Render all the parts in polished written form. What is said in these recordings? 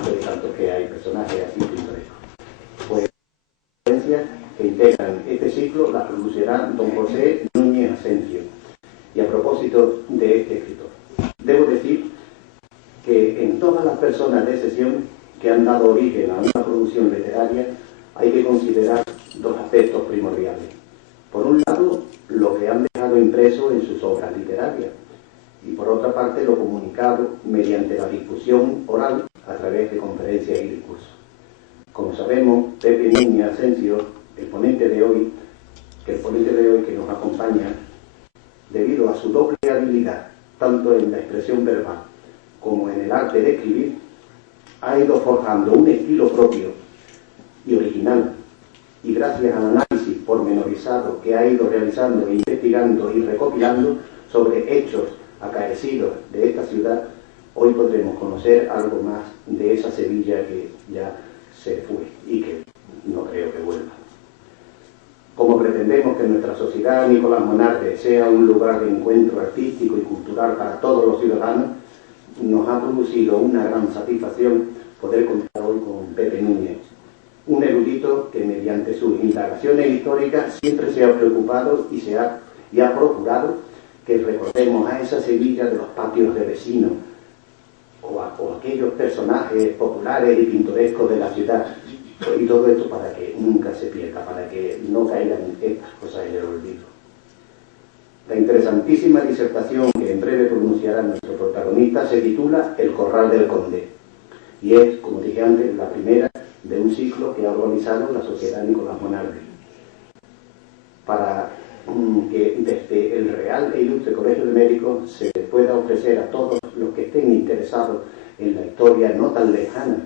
tanto que hay personajes así pintorescos. Pues que integran este ciclo las producirá don José Núñez Asencio. Y a propósito de este escritor, debo decir que en todas las personas de sesión que han dado origen a una producción literaria hay que considerar dos aspectos primordiales. Por un lado, lo que han dejado impreso en sus obras literarias, y por otra parte, lo comunicado mediante la difusión oral a través de conferencias y discursos. Como sabemos, Pepe Núñez Asencio, el ponente de hoy que nos acompaña, debido a su doble habilidad, tanto en la expresión verbal como en el arte de escribir, ha ido forjando un estilo propio y original, y gracias al análisis pormenorizado que ha ido realizando, investigando y recopilando sobre hechos acaecidos de esta ciudad, hoy podremos conocer algo más de esa Sevilla que ya se fue y que no creo que vuelva. Como pretendemos que nuestra sociedad Nicolás Monarde sea un lugar de encuentro artístico y cultural para todos los ciudadanos, nos ha producido una gran satisfacción poder contar hoy con Pepe Núñez, un erudito que mediante sus indagaciones históricas siempre se ha preocupado y ha procurado que recordemos a esa Sevilla de los patios de vecinos o aquellos personajes populares y pintorescos de la ciudad. Y todo esto para que nunca se pierda, para que no caigan estas cosas en el olvido. La interesantísima disertación que en breve pronunciará nuestro protagonista se titula El Corral del Conde, y es, como dije antes, la primera de un ciclo que ha organizado la Sociedad Nicolás Monarde, para que desde el Real e Ilustre Colegio de Médicos se pueda ofrecer a todos los que estén interesados en la historia no tan lejana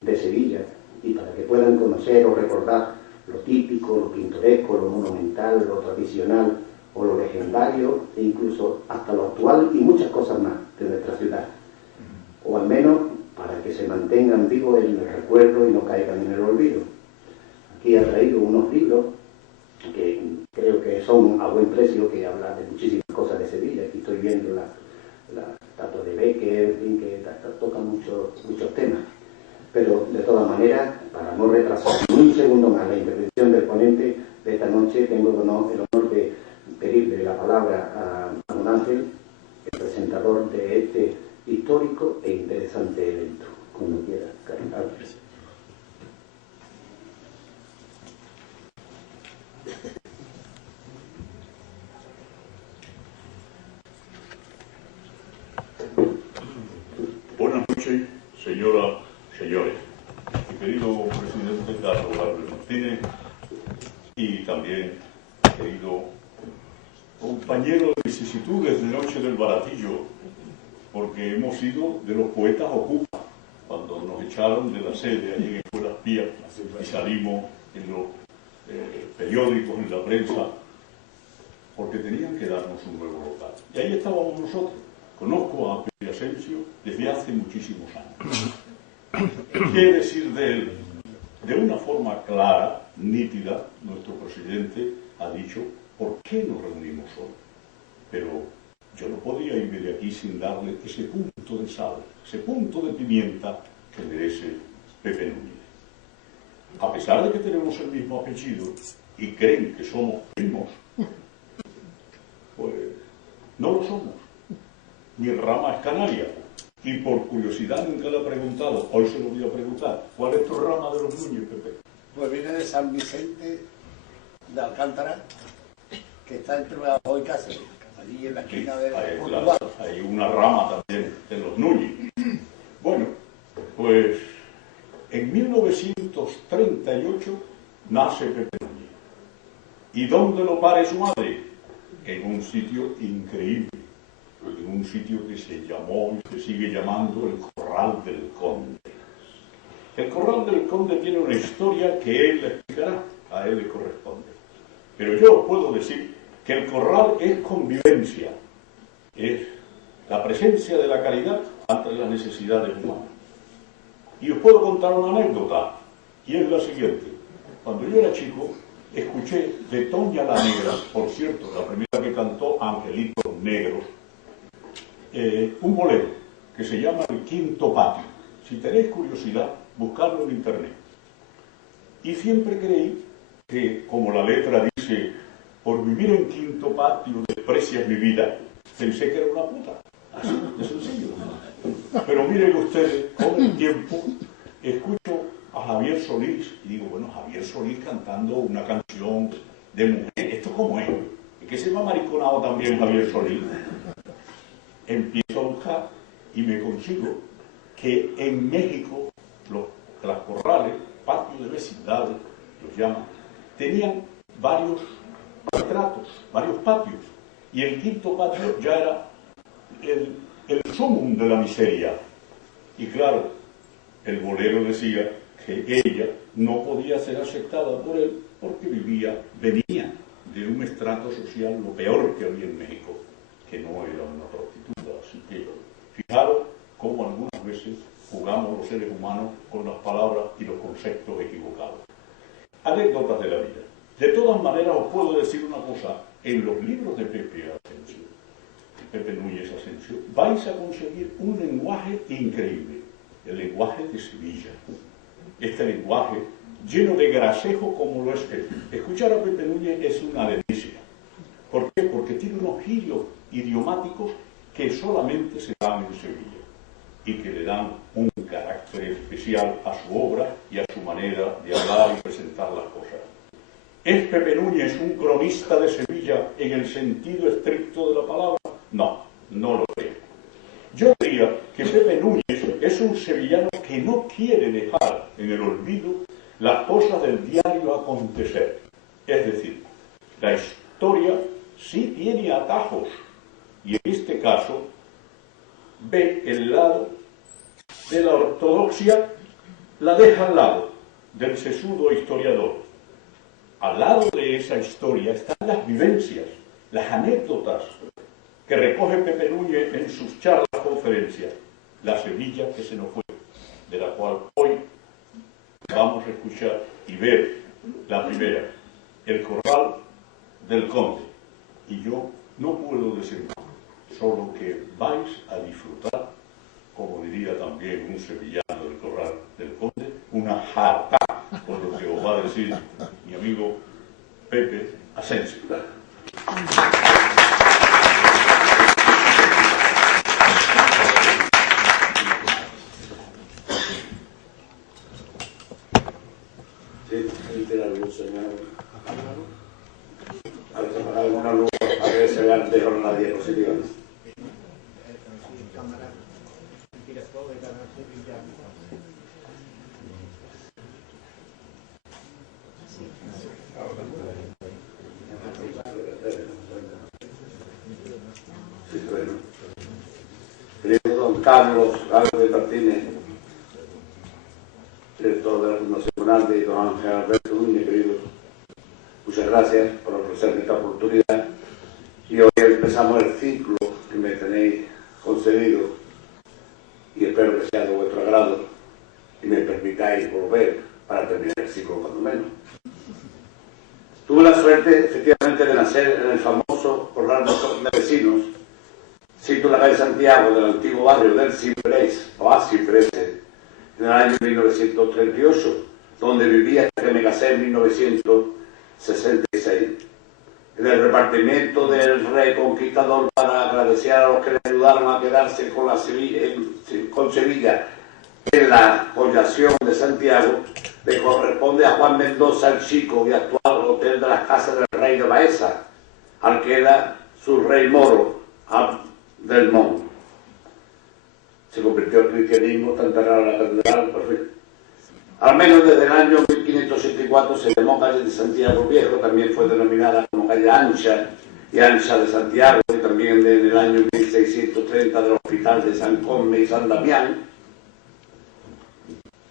de Sevilla, y para que puedan conocer o recordar lo típico, lo pintoresco, lo monumental, lo tradicional o lo legendario, e incluso hasta lo actual y muchas cosas más de nuestra ciudad. O al menos para que se mantengan vivos en el recuerdo y no caigan en el olvido. Aquí he traído unos libros que creo que son a buen precio, que hablan de muchísimas cosas de Sevilla. Aquí estoy viendo la estatua de Becker, en fin, que tocan muchos temas. Pero, de todas maneras, para no retrasar ni un segundo más la intervención del ponente de esta noche, tengo el honor de pedirle la palabra a don Ángel, el presentador de este histórico e interesante evento. Cuando quiera, Ángel. Buenas noches, señoras, señores. Mi querido presidente Carlos Álvarez Martínez y también querido compañero de vicisitudes de Noche del Baratillo, porque hemos sido de los poetas ocupas cuando nos echaron de la sede allí en Escuelas Pías y salimos en los periódicos, en la prensa, porque tenían que darnos un nuevo local. Y ahí estábamos nosotros. Conozco a Pepe Asencio desde hace muchísimos años. ¿Qué decir de él? De una forma clara, nítida, nuestro presidente ha dicho por qué nos reunimos hoy. Pero yo no podía irme de aquí sin darle ese punto de sal, ese punto de pimienta que merece Pepe Núñez. A pesar de que tenemos el mismo apellido y creen que somos primos, pues no lo somos. Mi rama es canaria. Y por curiosidad nunca le he preguntado, hoy se lo voy a preguntar, ¿cuál es tu rama de los Núñez, Pepe? Pues viene de San Vicente de Alcántara, que está entre Badajoz y Cáceres, allí en la esquina de Portugal. Hay una rama también de los Núñez. Bueno, pues en 1938 nace Pepe Núñez. ¿Y dónde lo pare su madre? En un sitio increíble. En un sitio que se llamó y se sigue llamando el Corral del Conde. El Corral del Conde tiene una historia que él le explicará, a él le corresponde. Pero yo puedo decir que el corral es convivencia, es la presencia de la caridad ante las necesidades humanas. Y os puedo contar una anécdota, y es la siguiente. Cuando yo era chico, escuché de Toña la Negra, por cierto, la primera que cantó Angelitos Negros, un bolero que se llama El Quinto Patio. si tenéis curiosidad, buscarlo en internet. Y siempre creí que, como la letra dice, por vivir en quinto patio desprecias mi vida, pensé que era una puta. Así, de sencillo. Pero miren ustedes, con el tiempo, escucho a Javier Solís y digo, bueno, Javier Solís cantando una canción de mujer, ¿esto cómo es? ¿Es que se me ha mariconado también Javier Solís? Empiezo a buscar y me consigo que en México las corrales, patios de vecindades, los llaman, tenían varios retratos, varios patios, y el quinto patio ya era el sumum de la miseria. Y claro, el bolero decía que ella no podía ser aceptada por él porque venía de un estrato social lo peor que había en México, que no era una prostituta. Así que fijaros cómo algunas veces jugamos los seres humanos con las palabras y los conceptos equivocados. Anécdotas de la vida. De todas maneras os puedo decir una cosa, en los libros de Pepe Núñez Asensio, vais a conseguir un lenguaje increíble, el lenguaje de Sevilla. Este lenguaje lleno de grasejo como lo es él. Escuchar a Pepe Núñez es una delicia. ¿Por qué? Porque tiene unos giros idiomáticos que solamente se dan en Sevilla y que le dan un carácter especial a su obra y a su manera de hablar y presentar las cosas. ¿Es Pepe Núñez un cronista de Sevilla en el sentido estricto de la palabra? No, no lo creo. Yo diría que Pepe Núñez es un sevillano que no quiere dejar en el olvido las cosas del diario acontecer. Es decir, la historia sí tiene atajos y en este caso ve el lado de la ortodoxia, la deja al lado del sesudo historiador. Al lado de esa historia están las vivencias, las anécdotas que recoge Pepe Núñez en sus charlas, conferencias, la Sevilla que se nos fue, de la cual hoy vamos a escuchar y ver la primera, el Corral del Conde. Y yo no puedo decir más, solo que vais a disfrutar, como diría también un sevillano del Corral del Conde, una jarta, por lo que os va a decir mi amigo Pepe Asensio. Alguna luz, a ver si se vean de la diapositiva. Sí, bueno. Querido don Carlos Álvarez Martínez, director de la Fundación Bonalde, y don Ángel Alberto Núñez, querido, muchas gracias por ofrecerme esta oportunidad. Y hoy empezamos el ciclo que me tenéis concedido y espero que sea de vuestro agrado y me permitáis volver para terminar el ciclo cuando menos. Tuve la suerte, efectivamente, de nacer en el famoso Corral de Vecinos, sitio en la calle Santiago del antiguo barrio del Ciprés, o Ciprés, en el año 1938, donde vivía hasta que me casé en 1966. En el repartimiento del rey conquistador para agradecer a los que le ayudaron a quedarse con Sevilla en la collación de Santiago, le corresponde a Juan Mendoza el Chico y actual hotel de las casas del rey de Baeza, al que era su rey moro, Abdelmón. Se convirtió al cristianismo, está enterrado en la catedral, por fin. Al menos desde el año 1584 se llamó calle de Santiago Viejo, también fue denominada como calle Ancha y Ancha de Santiago, y también en el año 1630 del Hospital de San Cosme y San Damián.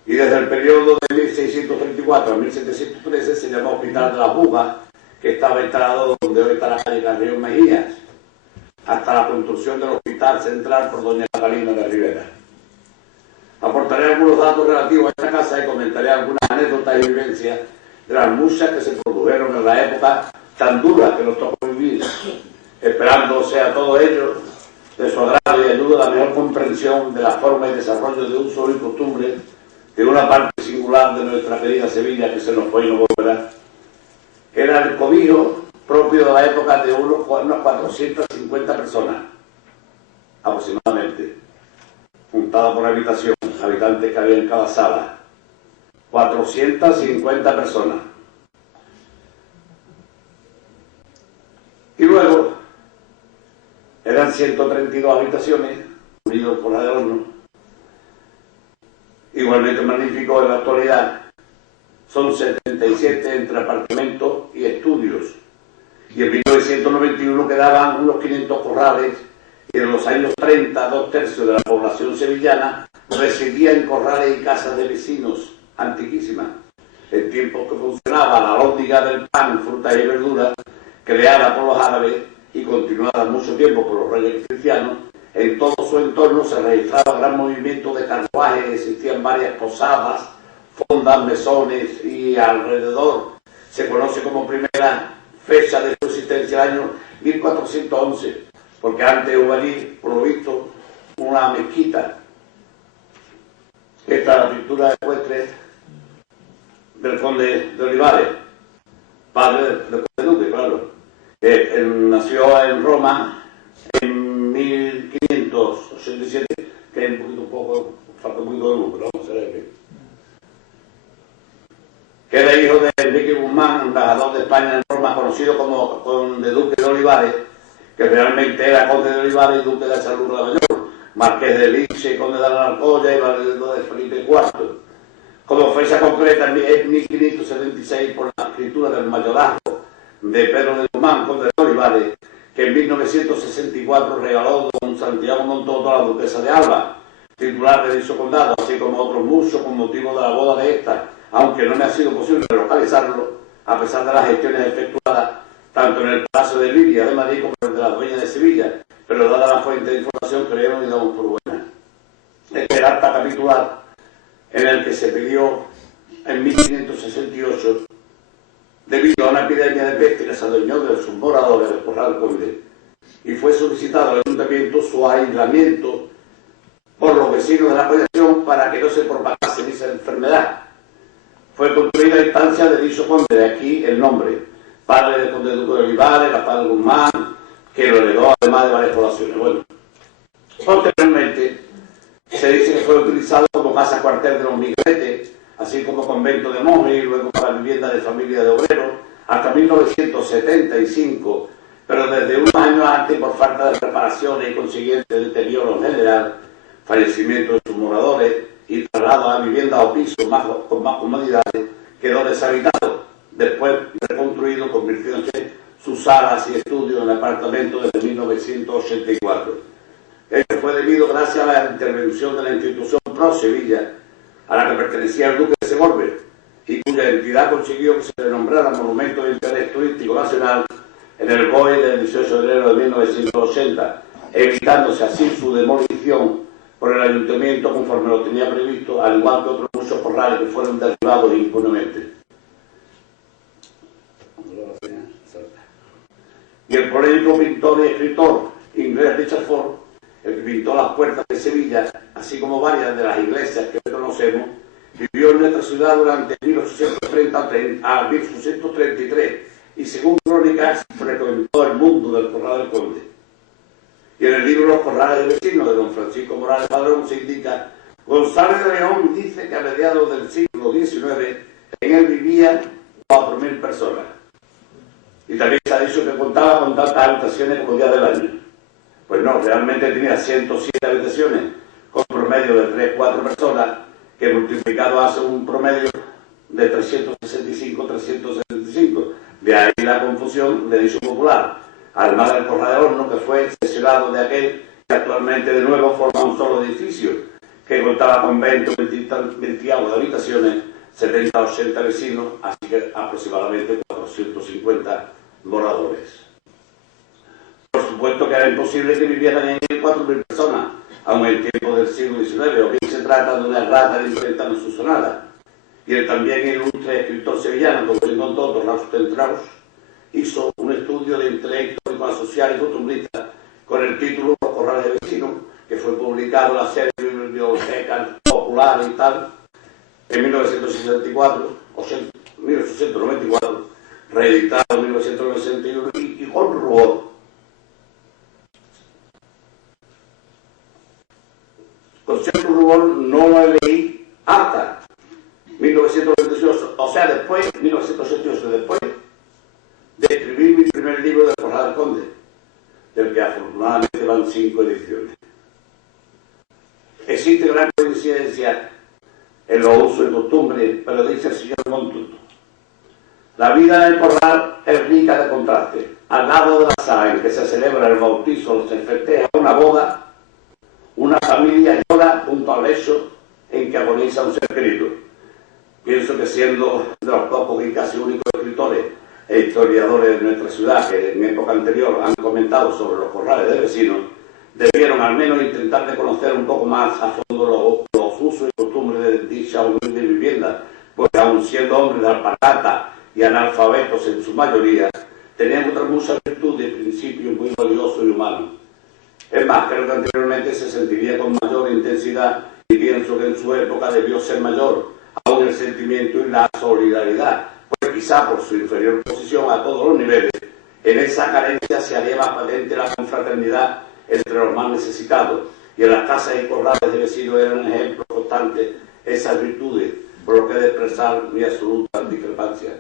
Y desde el periodo de 1634 a 1713 se llamó Hospital de la Buga, que estaba instalado donde hoy está la calle Carrión Mejías, hasta la construcción del Hospital Central por doña Catalina de Rivera. Aportaré algunos datos relativos a esta casa y comentaré algunas anécdotas y vivencias de las muchas que se produjeron en la época tan dura que nos tocó vivir, esperando sea todo ello de su agrado y ayuda a la mejor comprensión de la forma y desarrollo de uso y costumbre de una parte singular de nuestra querida Sevilla que se nos fue y no volverá, que era el cobijo propio de la época de unas 450 personas, aproximadamente, juntada por habitación, habitantes que había en cada sala. 450 personas. Y luego eran 132 habitaciones, unidos por la de horno. Igualmente magnífico en la actualidad. Son 77 entre apartamentos y estudios. Y en 1991 quedaban unos 500 corrales, y en los años 30, 2/3 de la población sevillana residía en corrales y casas de vecinos antiquísimas. En tiempos que funcionaba la alhóndiga del pan, frutas y verduras, creada por los árabes y continuada mucho tiempo por los reyes cristianos, en todo su entorno se registraba gran movimiento de carruajes, existían varias posadas, fondas, mesones, y alrededor se conoce como primera fecha de su existencia el año 1411, porque antes hubo allí, por lo visto, una mezquita. Esta es la pintura ecuestre del conde de Olivares, padre del conde Duque, claro, que nació en Roma en 1587, que es un poco, falta un poquito de luz, pero vamos a ver que era hijo de Enrique Guzmán, embajador de España en Roma, conocido como conde Duque de Olivares, que realmente era conde de Olivares y duque de Sanlúcar de Mayor, marqués de Liche, conde de Alarcoya y valedor de Felipe IV. Como fecha concreta en 1576 por la escritura del mayorazgo de Pedro de Guzmán, conde de Olivares, que en 1964 regaló don Santiago Montoto a la duquesa de Alba, titular de dicho condado, así como otros muchos con motivo de la boda de esta, aunque no me ha sido posible localizarlo, a pesar de las gestiones efectuadas tanto en el Palacio de Liria de Madrid como en el de la Dueña de Sevilla, pero dada la fuente de información creemos y damos por buena. Este era acta capitular en el que se pidió en 1568, debido a una epidemia de peste que se adueñó de los moradores del Corral Conde, y fue solicitado al ayuntamiento su aislamiento por los vecinos de la población para que no se propagase esa enfermedad. Fue construida a instancia de dicho conde, de aquí el nombre, padre del conde Duque de Olivares, la padre Guzmán, que lo heredó además de varias poblaciones. Bueno, posteriormente se dice que fue utilizado como casa cuartel de los migrantes, así como convento de monjes y luego para vivienda de familia de obreros, hasta 1975, pero desde unos años antes, por falta de reparaciones y consiguiente deterioro general, fallecimiento de sus moradores y traslado a viviendas o pisos con más comodidades, quedó deshabitado. Después reconstruido, convirtiéndose sus salas y estudios en apartamentos desde 1984. Esto fue debido gracias a la intervención de la institución Pro Sevilla, a la que pertenecía el Duque de Segorbe, y cuya entidad consiguió que se le nombrara Monumento de Interés Turístico Nacional en el BOE del 18 de enero de 1980, evitándose así su demolición por el ayuntamiento conforme lo tenía previsto, al igual que otros muchos corrales que fueron derribados impunemente. Y el polémico pintor y escritor inglés Richard Ford, el que pintó las puertas de Sevilla, así como varias de las iglesias que hoy conocemos, vivió en nuestra ciudad durante 1830 a 1833 y según crónicas frecuentó el mundo del Corral del Conde. Y en el libro Los Corrales de Vecinos de don Francisco Morales Padrón se indica: González de León dice que a mediados del siglo XIX en él vivían 4.000 personas. Y también se ha dicho que contaba con tantas habitaciones como días del año. Pues no, realmente tenía 107 habitaciones, con promedio de 3-4 personas, que multiplicado hace un promedio de 365. De ahí la confusión de dicho popular. Además del Corral de Horno, que fue sesionado de aquel que actualmente de nuevo forma un solo edificio, que contaba con 20 de habitaciones, 70-80 vecinos, así que aproximadamente 450 moradores. Por supuesto que era imposible que vivieran en él 4.000 personas, aun en tiempos del siglo XIX, o bien se trata de una errata de imprenta no subsanada. Y el también ilustre escritor sevillano, como bien contó don Raúl Strauss, hizo un estudio de interés histórico, social y costumbrista con el título Los Corrales de Vecinos, que fue publicado en la serie de Bibliotecas Populares y tal, en 1894, reeditado en 1961 y con rubor. Con cierto rubor no la leí hasta 1988, o sea, después, 1988, después de escribir mi primer libro de Corral del Conde, del que afortunadamente van 5 ediciones. Existe gran coincidencia en los usos y costumbres, pero dice el señor Montuto: la vida en el corral es rica de contrastes. Al lado de la sala en que se celebra el bautizo o se festeja una boda, una familia llora junto al lecho en que agoniza un ser querido. Pienso que siendo de los pocos y casi únicos escritores e historiadores de nuestra ciudad que en época anterior han comentado sobre los corrales de Vecinos, debieron al menos intentar de conocer un poco más a fondo los usos y costumbres de dicha humilde vivienda, pues aun siendo hombres de alpargata y analfabetos en su mayoría, tenían otras muchas virtudes y principios muy valiosos y humanos. Es más, creo que anteriormente se sentiría con mayor intensidad, y pienso que en su época debió ser mayor aún el sentimiento y la solidaridad, pues quizá por su inferior posición a todos los niveles, en esa carencia se haría más patente la confraternidad entre los más necesitados, y en las casas y corrales de Vecinos eran ejemplos constantes esas virtudes, por lo que he de expresar mi absoluta discrepancia.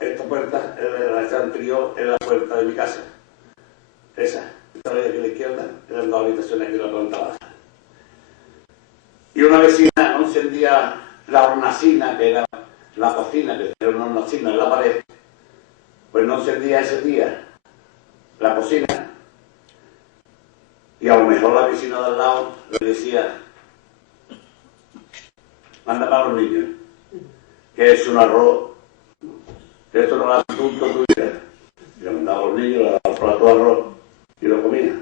Esta puerta, la anterior, era la puerta de mi casa. Esa, esta de aquí a la izquierda, eran 2 habitaciones aquí en la planta baja. Y una vecina no encendía la hornacina, que era la cocina, que era una hornacina en la pared, pues no encendía ese día la cocina, y a lo mejor la vecina de al lado le decía: manda para los niños, que es un arroz, que esto no lo hace punto tu vida. Y le mandaba a los niños, le daba el plato de arroz y lo comía.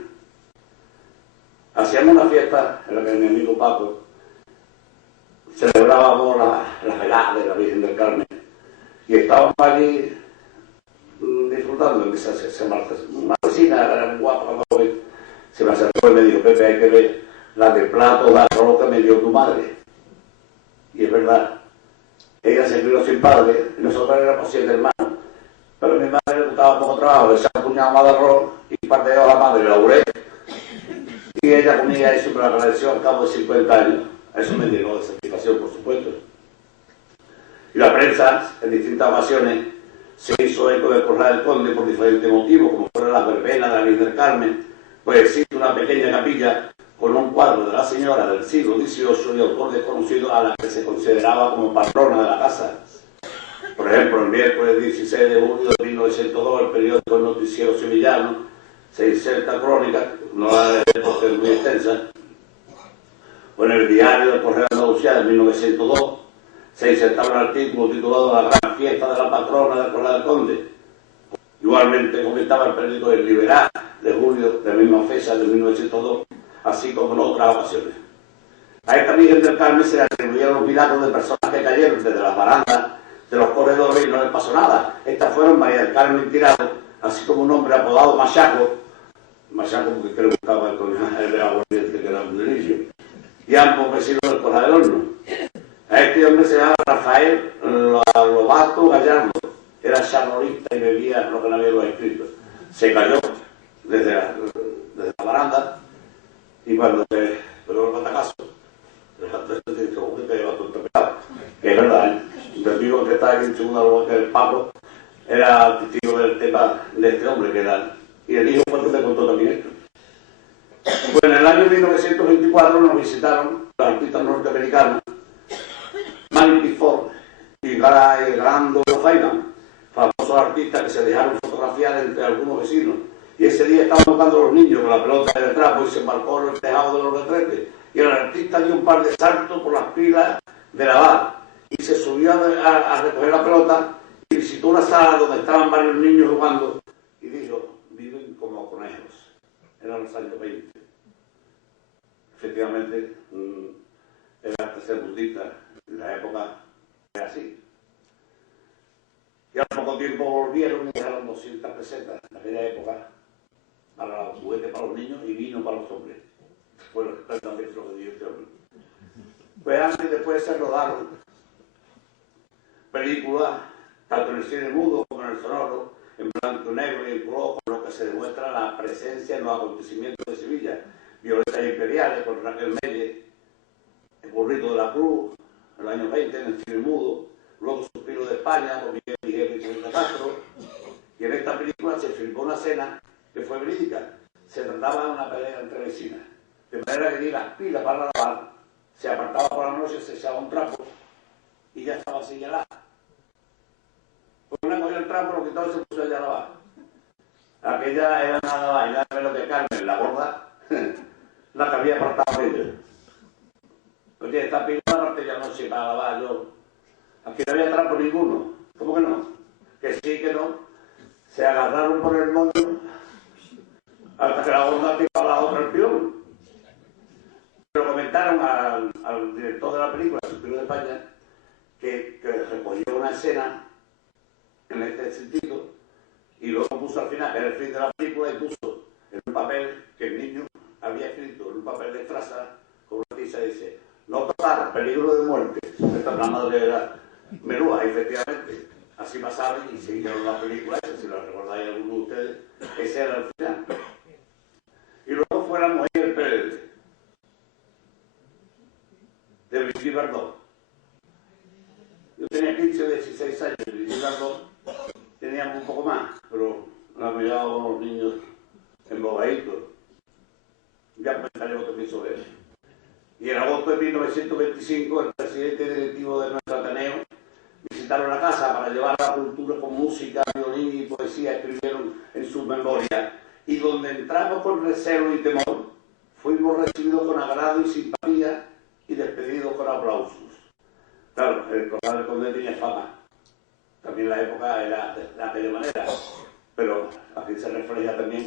Hacíamos una fiesta en la que mi amigo Paco celebrábamos la velada de la Virgen del Carmen, y estábamos allí disfrutando en esa marcha. Una vecina, era muy guapa, se me acercó y me dijo: Pepe, hay que ver la de plato de arroz que me dio tu madre. Y es verdad, ella se crió sin padre, y nosotros éramos 7 hermanos, pero mi madre le gustaba poco trabajo, le echaba un puñado más de arroz y parteó a la madre, la laburé, y ella comía eso y me lo agradeció al cabo de 50 años. Eso me llenó de satisfacción, por supuesto. Y la prensa, en distintas ocasiones, se hizo eco del Corral del Conde por diferentes motivos, como fueron las verbenas de la Virgen del Carmen, pues existe una pequeña capilla con un cuadro de la señora del siglo XVIII y autor desconocido a la que se consideraba como patrona de la casa. Por ejemplo, el miércoles 16 de julio de 1902, el periódico El Noticiero Sevillano se inserta crónica, no la de porque es muy extensa, o en el diario del Correo de Andalucía de 1902 se insertaba un artículo titulado La gran fiesta de la patrona del Corral del Conde. Igualmente comentaba el periódico El Liberal de julio de la misma fecha de 1902, así como en otras ocasiones. A esta Virgen del Carmen se le atribuyeron los milagros de personas que cayeron desde las barandas de los corredores y no les pasó nada. Estas fueron María del Carmen Tirado, así como un hombre apodado Machaco porque creo que estaba el aguardiente, que era un delirio, y ambos vecinos del Corral del Horno. A este hombre se llamaba Rafael Lobato Gallardo, era charrorista y bebía lo que no había los escritos. Se cayó desde la baranda, y cuando se pegó el batacazo, ¿cómo que te lleva todo el pecado? Que es verdad, ¿eh? Un testigo que está aquí en segunda lugar, que el Pablo, era testigo del tema de este hombre que era. Y el hijo fue el que me contó también esto. Pues en el año 1924 nos visitaron los artistas norteamericanos Manny Pickford y Grando Feynman, famosos artistas que se dejaron fotografiar entre algunos vecinos. Y ese día estaban tocando los niños con la pelota de trapo y se embarcó en el tejado de los retretes. Y el artista dio un par de saltos por las pilas de la bar y se subió a recoger la pelota y visitó una sala donde estaban varios niños jugando y dijo: viven como conejos. Eran los años 20. Efectivamente, el arte tercermundista en la época era así. Y al poco tiempo volvieron y dejaron 200 pesetas. En aquella época para juguete para los niños y vino para los hombres. Fue exactamente lo que dio este hombre. Pues antes y después se rodaron películas, tanto en el cine mudo como en el sonoro, en blanco y negro y en color, con lo que se demuestra la presencia en los acontecimientos de Sevilla. Violetas imperiales con Raquel Melle, El burrito de la cruz, en los años 20 en el cine mudo, luego Suspiro de España con Miguel y Castro, y en esta película se filmó una escena que fue verídica. Se trataba de una pelea entre vecinas, de manera que las pilas para lavar, se apartaba por la noche, se echaba un trapo y ya estaba señalada. Pues una cogió el trapo, lo quitó y se puso ella a lavar. Aquella era nada más y nada menos que Carmen, la gorda, la que había apartado ella. Oye, esta pila la parte ya noche para lavar yo. Aquí no había trapo ninguno. ¿Cómo que no? Que sí, que no. Se agarraron por el moño hasta que la gorda tiraba la otra el pilón. Pero comentaron al director de la película, Suspiro de España, que recogió una escena en este sentido y luego puso al final, que era el fin de la película, y puso en un papel que el niño había escrito, en un papel de traza, con una tiza, dice: no tocar, peligro de muerte. Esta es la madre era Menúa, efectivamente. Así pasaron y siguieron la película esa, si la recordáis alguno de ustedes, ese era el final. Y luego fue La mujer Pérez, de Brigitte Bardot. Yo tenía 15 o 16 años, Brigitte Bardot teníamos un poco más, pero la miraban los niños embobaditos. Ya pensaremos que me hizo ver. Y en agosto de 1925, el presidente directivo de nuestro Ateneo visitaron la casa para llevar la cultura con música, violín y poesía, escribieron en sus memorias. Y donde entramos con recelo y temor, fuimos recibidos con agrado y simpatía y despedidos con aplausos. Claro, el Corral del Conde tenía fama. También la época era de aquella manera. Pero aquí se refleja también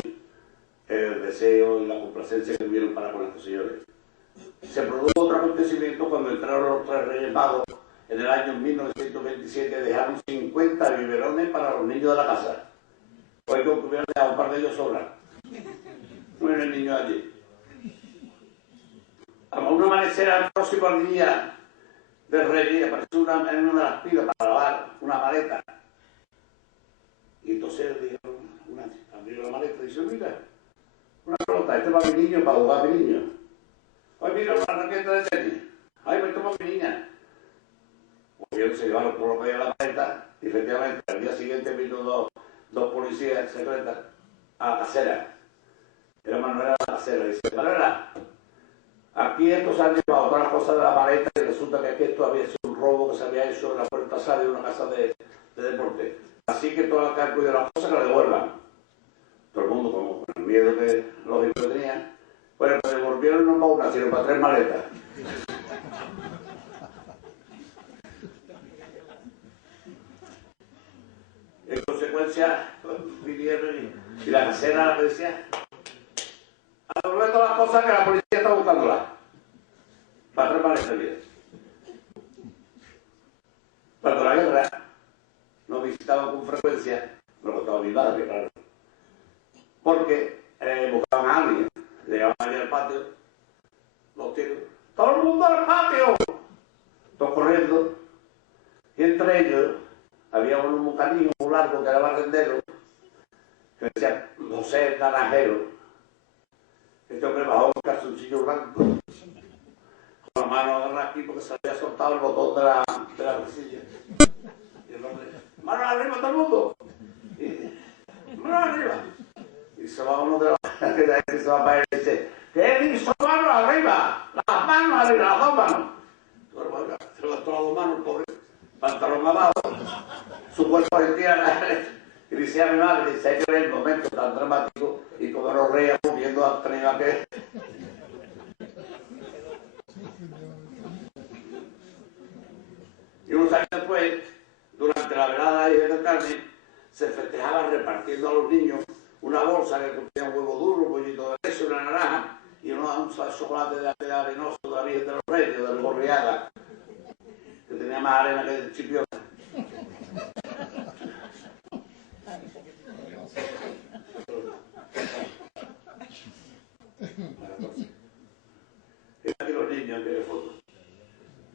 el deseo y la complacencia que tuvieron para con estos señores. Se produjo otro acontecimiento cuando entraron los tres Reyes Magos en el año 1927. Dejaron 50 biberones para los niños de la casa. Hoy que hubieran dejado un par de ellos sobran. No era el niño allí. A un amanecer al próximo día del Reyes apareció en una de las pilas para lavar una maleta. Y entonces abrió la maleta y dijo: mira, una pelota, este va mi niño para jugar a mi niño. Ay, mira, una raqueta de tenis. Ay, me toma mi niña. Pues se llevaron por lo que había la maleta y efectivamente al día siguiente vino dos policías secretas a la casera. Era Manuela la casera. Dice: Manuela, aquí estos han llevado todas las cosas de la maleta y resulta que aquí esto había sido un robo que se había hecho en la puerta sala de una casa de deporte. Así que todas las cargas de las cosas que la devuelvan. Todo el mundo con el miedo que lógico que tenía. Bueno, me devolvieron no para una, sino para 3 maletas. En consecuencia, vinieron y la casera decía: a devolver todas las cosas que la policía está buscándolas. Para 3 maletas, bien. Cuando la guerra nos visitaban con frecuencia, me lo contaba mi padre, claro, porque buscaban a alguien. Llegaban allá al patio, los tiros: ¡todo el mundo al patio! Todos corriendo. Y entre ellos había un mecanismo muy largo que era barrendero, que decía José el Naranjero. Este hombre bajó un calzoncillo blanco, con la mano agarrada aquí porque se había soltado el botón de la mesilla. Y el hombre: ¡mano arriba todo el mundo! Y, ¡mano arriba! Y se va uno de los que se va para él y dice: ¿qué dice? ¡Manos arriba! ¡Las manos arriba! ¡Las 2 manos! Se levantó las 2 manos, pobre, pantalón abajo, su cuerpo en tierra. Y dice a mi madre: dice, hay que ver el momento tan dramático y como nos reíamos viendo al tren aquel. Y unos años después, durante la velada de del Carmen, se festejaba repartiendo a los niños una bolsa que contenía un huevo duro, un pollito de leche, una naranja y un chocolate de arenoso de la Virgen de los Reyes, del Borriaga, que tenía más arena que el chipión.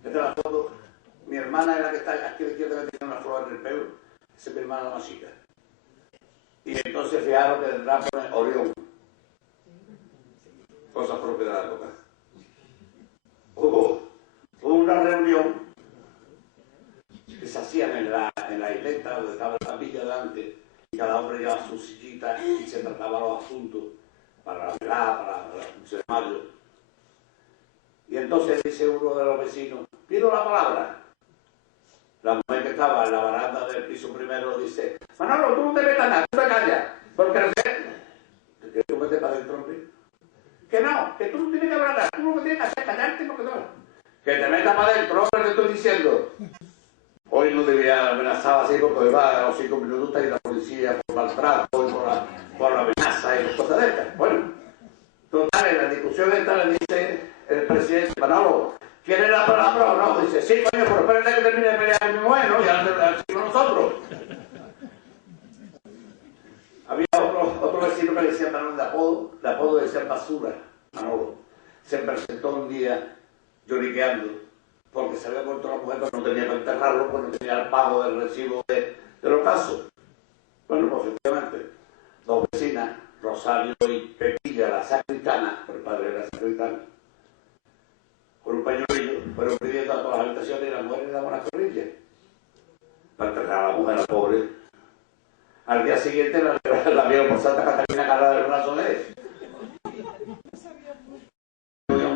Esta es la foto. Mi hermana es la que está aquí a la izquierda, que tiene una flor en el pelo. Esa es mi hermana la más chica. Y entonces fijaros que tendrá por Orión. Cosas propias de la época. Hubo una reunión que se hacían en la isleta donde estaba la villa delante, y cada hombre llevaba su sillita y se trataba los asuntos para la velada, para el 11 de mayo. Y entonces dice uno de los vecinos, pido la palabra. La mujer que estaba en la baranda del piso primero dice, Manolo, tú no te metas nada, tú te callas, porque no sé. ¿Te quieres meter para adentro, hombre? Que no, que tú no tienes que hablar nada, tú lo que tienes que hacer es callarte porque no. Que te metas para adentro, hombre, te estoy diciendo. Hoy no debía amenazar así porque va a los 5 minutos y la policía por maltrato y por la amenaza y cosas de estas. Bueno, total, en la discusión esta le dice el presidente, Manolo, ¿quiere la palabra o no? Dice, sí, coño, pero espérate que termine de pelear mi mujer, ¿no? Ya lo decimos nosotros. Había otro vecino que le decía Manolo de apodo le decía basura, Manolo. Se presentó un día lloriqueando porque se había muerto la mujer, pero no tenía que enterrarlo, porque no tenía el pago del recibo de los casos. Bueno, pues efectivamente, dos vecinas, Rosario y Pepilla, la sacristana, el padre de la sacristana, con un pañuelillo, fueron pidiendo a todas las habitaciones y la mujer le daba una corrilla para enterrar a la mujer, a la pobre. Al día siguiente la vieron por Santa Catalina agarrada del brazo de él.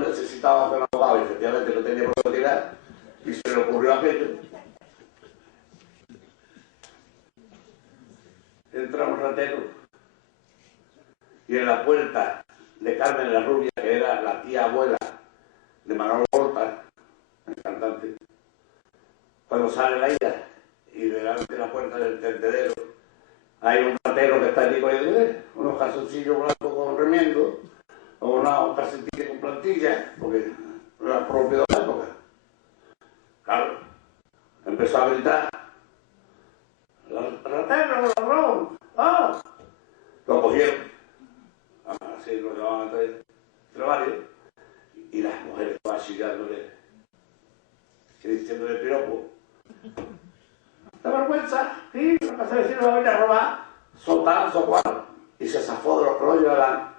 Necesitaba hacer un abogado y efectivamente no tenía por qué tirar y se le ocurrió aquello. Entra un ratero y en la puerta de Carmen la Rubia, que era la tía abuela de Manolo Horta, el cantante, cuando sale la ida y delante de la puerta del tendedero hay un ratero que está allí con unos calzoncillos blancos con remiendo, o una calcetilla con plantilla, porque era propio de la época. Claro, empezó a gritar, ratero, ladrón, ¡ah! Lo cogieron, así lo llevaban entre varios, y las mujeres estaban chillándole y diciéndole piropo. ¿Te vergüenza? Sí, la casa de vecino va a venir a robar, soltar, socuar, y se zafó de los rollos de la...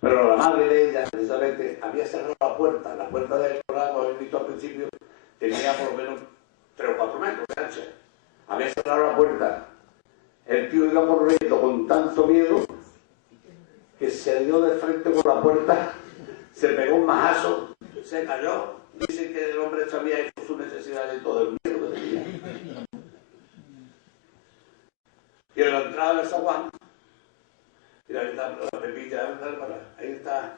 Pero la madre de ella, precisamente, había cerrado la puerta del programa, como habéis visto al principio, tenía por lo menos 3 o 4 metros de ancha. Había cerrado la puerta. El tío iba corriendo con tanto miedo que se dio de frente con la puerta, se pegó un majazo, se cayó. Dicen que el hombre sabía hecho sus necesidades y todo el miedo que tenía. Y en la entrada del zaguán, mira, ahí está la Pepilla, ahí está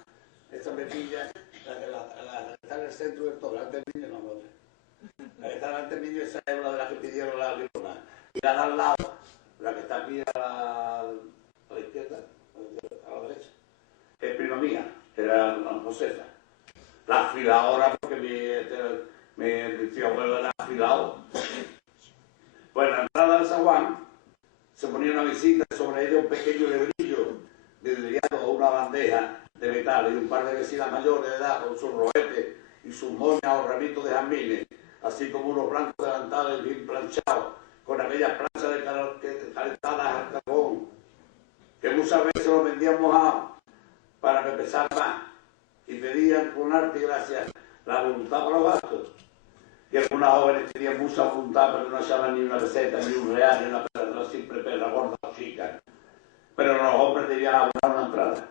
esa Pepilla, la que está en el centro de todo, delante del niño, no, la que está delante del niño, esa es una de las que pidieron la limona. Y la de al lado, la que está aquí a la izquierda, a la derecha, es prima mía, que era Josefa. La afiladora, porque mi tío abuelo era afilado. Pues en la entrada del zaguán se ponía una visita, sobre ella un pequeño lebrillo vidriado a una bandeja de metal y un par de vecinas mayores de edad con sus rohetes y sus moñas o ramitos de jazmines, así como unos blancos delantales bien planchados, con aquellas planchas calentadas al carbón, que muchas veces los vendían mojados para que pesara más, y pedían con arte y gracia la voluntad para los gastos. Y algunas jóvenes tenían mucha voluntad, pero no echaban ni una peseta, ni un real, ni una simple perra gorda o chica. Pero los hombres debían abonar una entrada.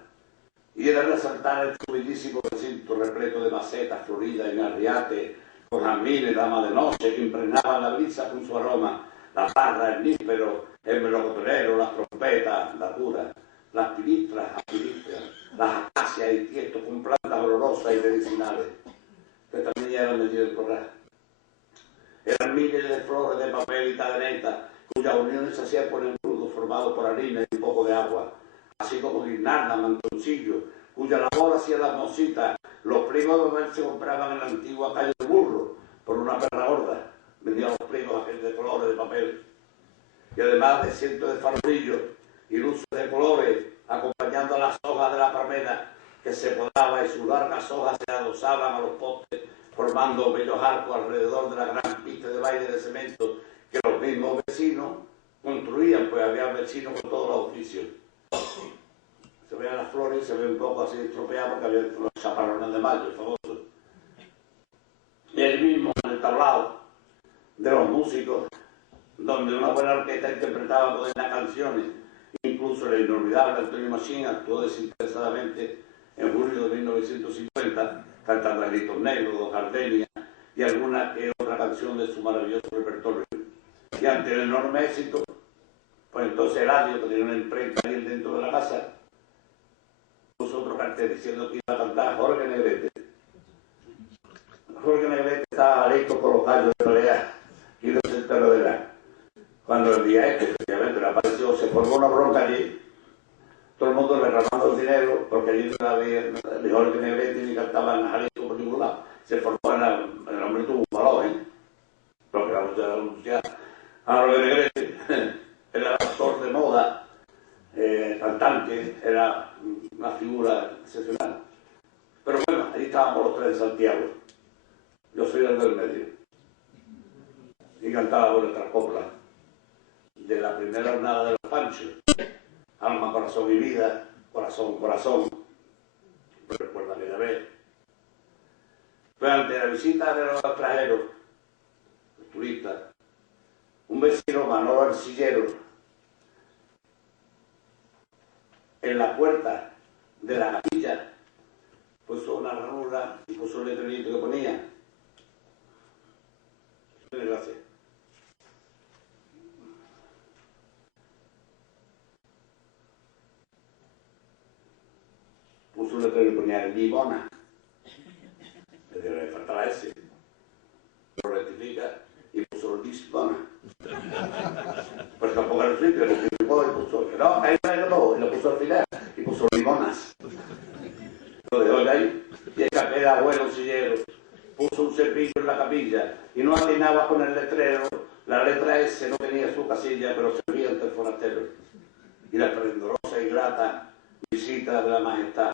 Y era resaltar el bellísimo recinto repleto de macetas floridas y narriates, con jazmines, damas de noche, que impregnaban la brisa con su aroma, la parra, el níspero, el melocotonero, las trompetas, la dura, las pilistras, las acacias y tiestos con plantas olorosas y medicinales, que también eran de del corral. Eran miles de flores de papel y cadeneta, cuyas uniones se hacían por embrudo formado por harina y un poco de agua, así como guirnalda, mantoncillo, cuya labor hacía las mocitas. Los pliegos de se compraban en la antigua calle de Burro, por una perra gorda, vendían los pliegos aquellos de colores de papel. Y además de cientos de farolillos y luces de colores, acompañando a las hojas de la palmera, que se podaba y sus largas hojas se adosaban a los postes formando bellos arcos alrededor de la gran pista de baile de cemento que los mismos vecinos construían, pues había vecinos con todos los oficios. Se vean las flores, se ve un poco así estropeado porque había los chaparrones de mayo, famosos. Y el mismo en el tablado de los músicos, donde una buena orquesta interpretaba modernas canciones. Incluso el inolvidable Antonio Machín actuó desinteresadamente en julio de 1950, cantando Gritos Negros, Dos Gardenias y alguna que otra canción de su maravilloso repertorio. Y ante el enorme éxito, pues entonces Eladio, que tenía una imprenta ahí dentro de la casa, puso otro cartel diciendo que iba a cantar Jorge Negrete. Jorge Negrete estaba listo con los gallos de pelea y no se enteró de nada. Cuando el día efectivamente le apareció, se formó una bronca allí, todo el mundo reclamando el dinero, porque allí no había ni Jorge Negrete ni cantaban a Jalisco por ningún lado. Se formó, el hombre tuvo un valor, porque la mujer anunciaba a Jorge Negrete, era actor de moda, cantante, era una figura excepcional. Pero bueno, ahí estábamos los tres de Santiago. Yo soy el del medio. Y cantaba por nuestras coplas de la primera jornada de los Panchos. Alma, corazón y vida, corazón, corazón. Recuerda aquella vez. Pero ante la visita de los extranjeros, los turistas, un vecino, Manolo Arcillero, en la puerta de la capilla puso una ranura y puso un letrerito que ponía. Gracias. Puso un letrero que ponía Limona. Le faltaba ese. Lo rectifica y puso Lisbona. Pues tampoco era el sitio, lo rectificó y puso. No, ahí no, y lo puso al final y puso Limonas. Lo dejó de ahí. Y el café de abuelo sillero puso un cepillo en la capilla y no atinaba con el letrero. La letra S no tenía su casilla, pero servía ante el forastero. Y la esplendorosa y grata visita de la majestad,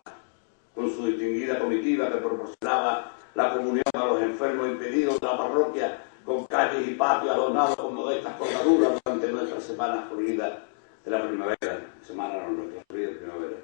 con su distinguida comitiva que proporcionaba la comunión a los enfermos impedidos de la parroquia, con calles y patios adornados con modestas colgaduras durante nuestra semana florida de la primavera, nuestra florida de primavera.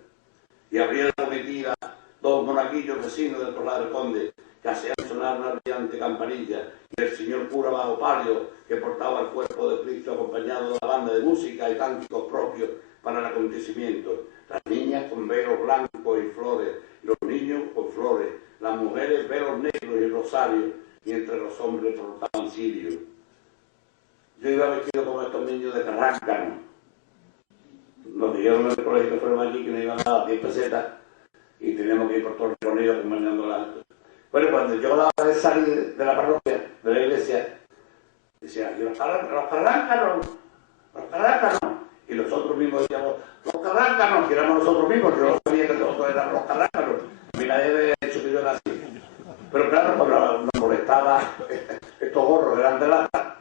Y abría la comitiva dos monaguillos vecinos del Corral del Conde, que hacían sonar una brillante campanilla, y el señor cura bajo palio, que portaba el cuerpo de Cristo acompañado de la banda de música y cánticos propios para el acontecimiento. Las niñas con velos blancos y flores, los niños con flores, las mujeres velos negros y rosarios, mientras los hombres portaban cirios. Yo iba vestido como estos niños de Carráncano. Nos dijeron en el colegio que fueron allí que nos iban a dar 10 pesetas y teníamos que ir por todo el recorrido acompañando la... Bueno, cuando yo la de salir de la parroquia, de la iglesia, decía, los carráncanos, y nosotros mismos decíamos, los carráncanos, que éramos nosotros mismos, yo no sabía que nosotros éramos los carráncanos, a mí nadie había hecho que yo era así. Pero claro, cuando nos molestaba estos gorros eran de lata,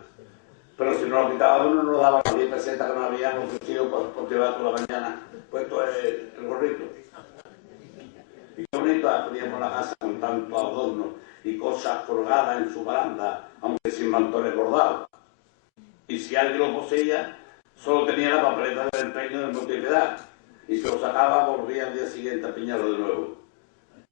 pero si nos lo quitábamos uno nos daba las 10 pesetas que nos habíamos ofrecido por llevar toda la mañana puesto el gorrito. Y qué bonita teníamos la casa con tanto adorno y cosas colgadas en su baranda, aunque sin mantones bordados. Y si alguien lo poseía, solo tenía la papeleta del empeño del multipiedad, y si lo sacaba volvía al día siguiente a piñarlo de nuevo.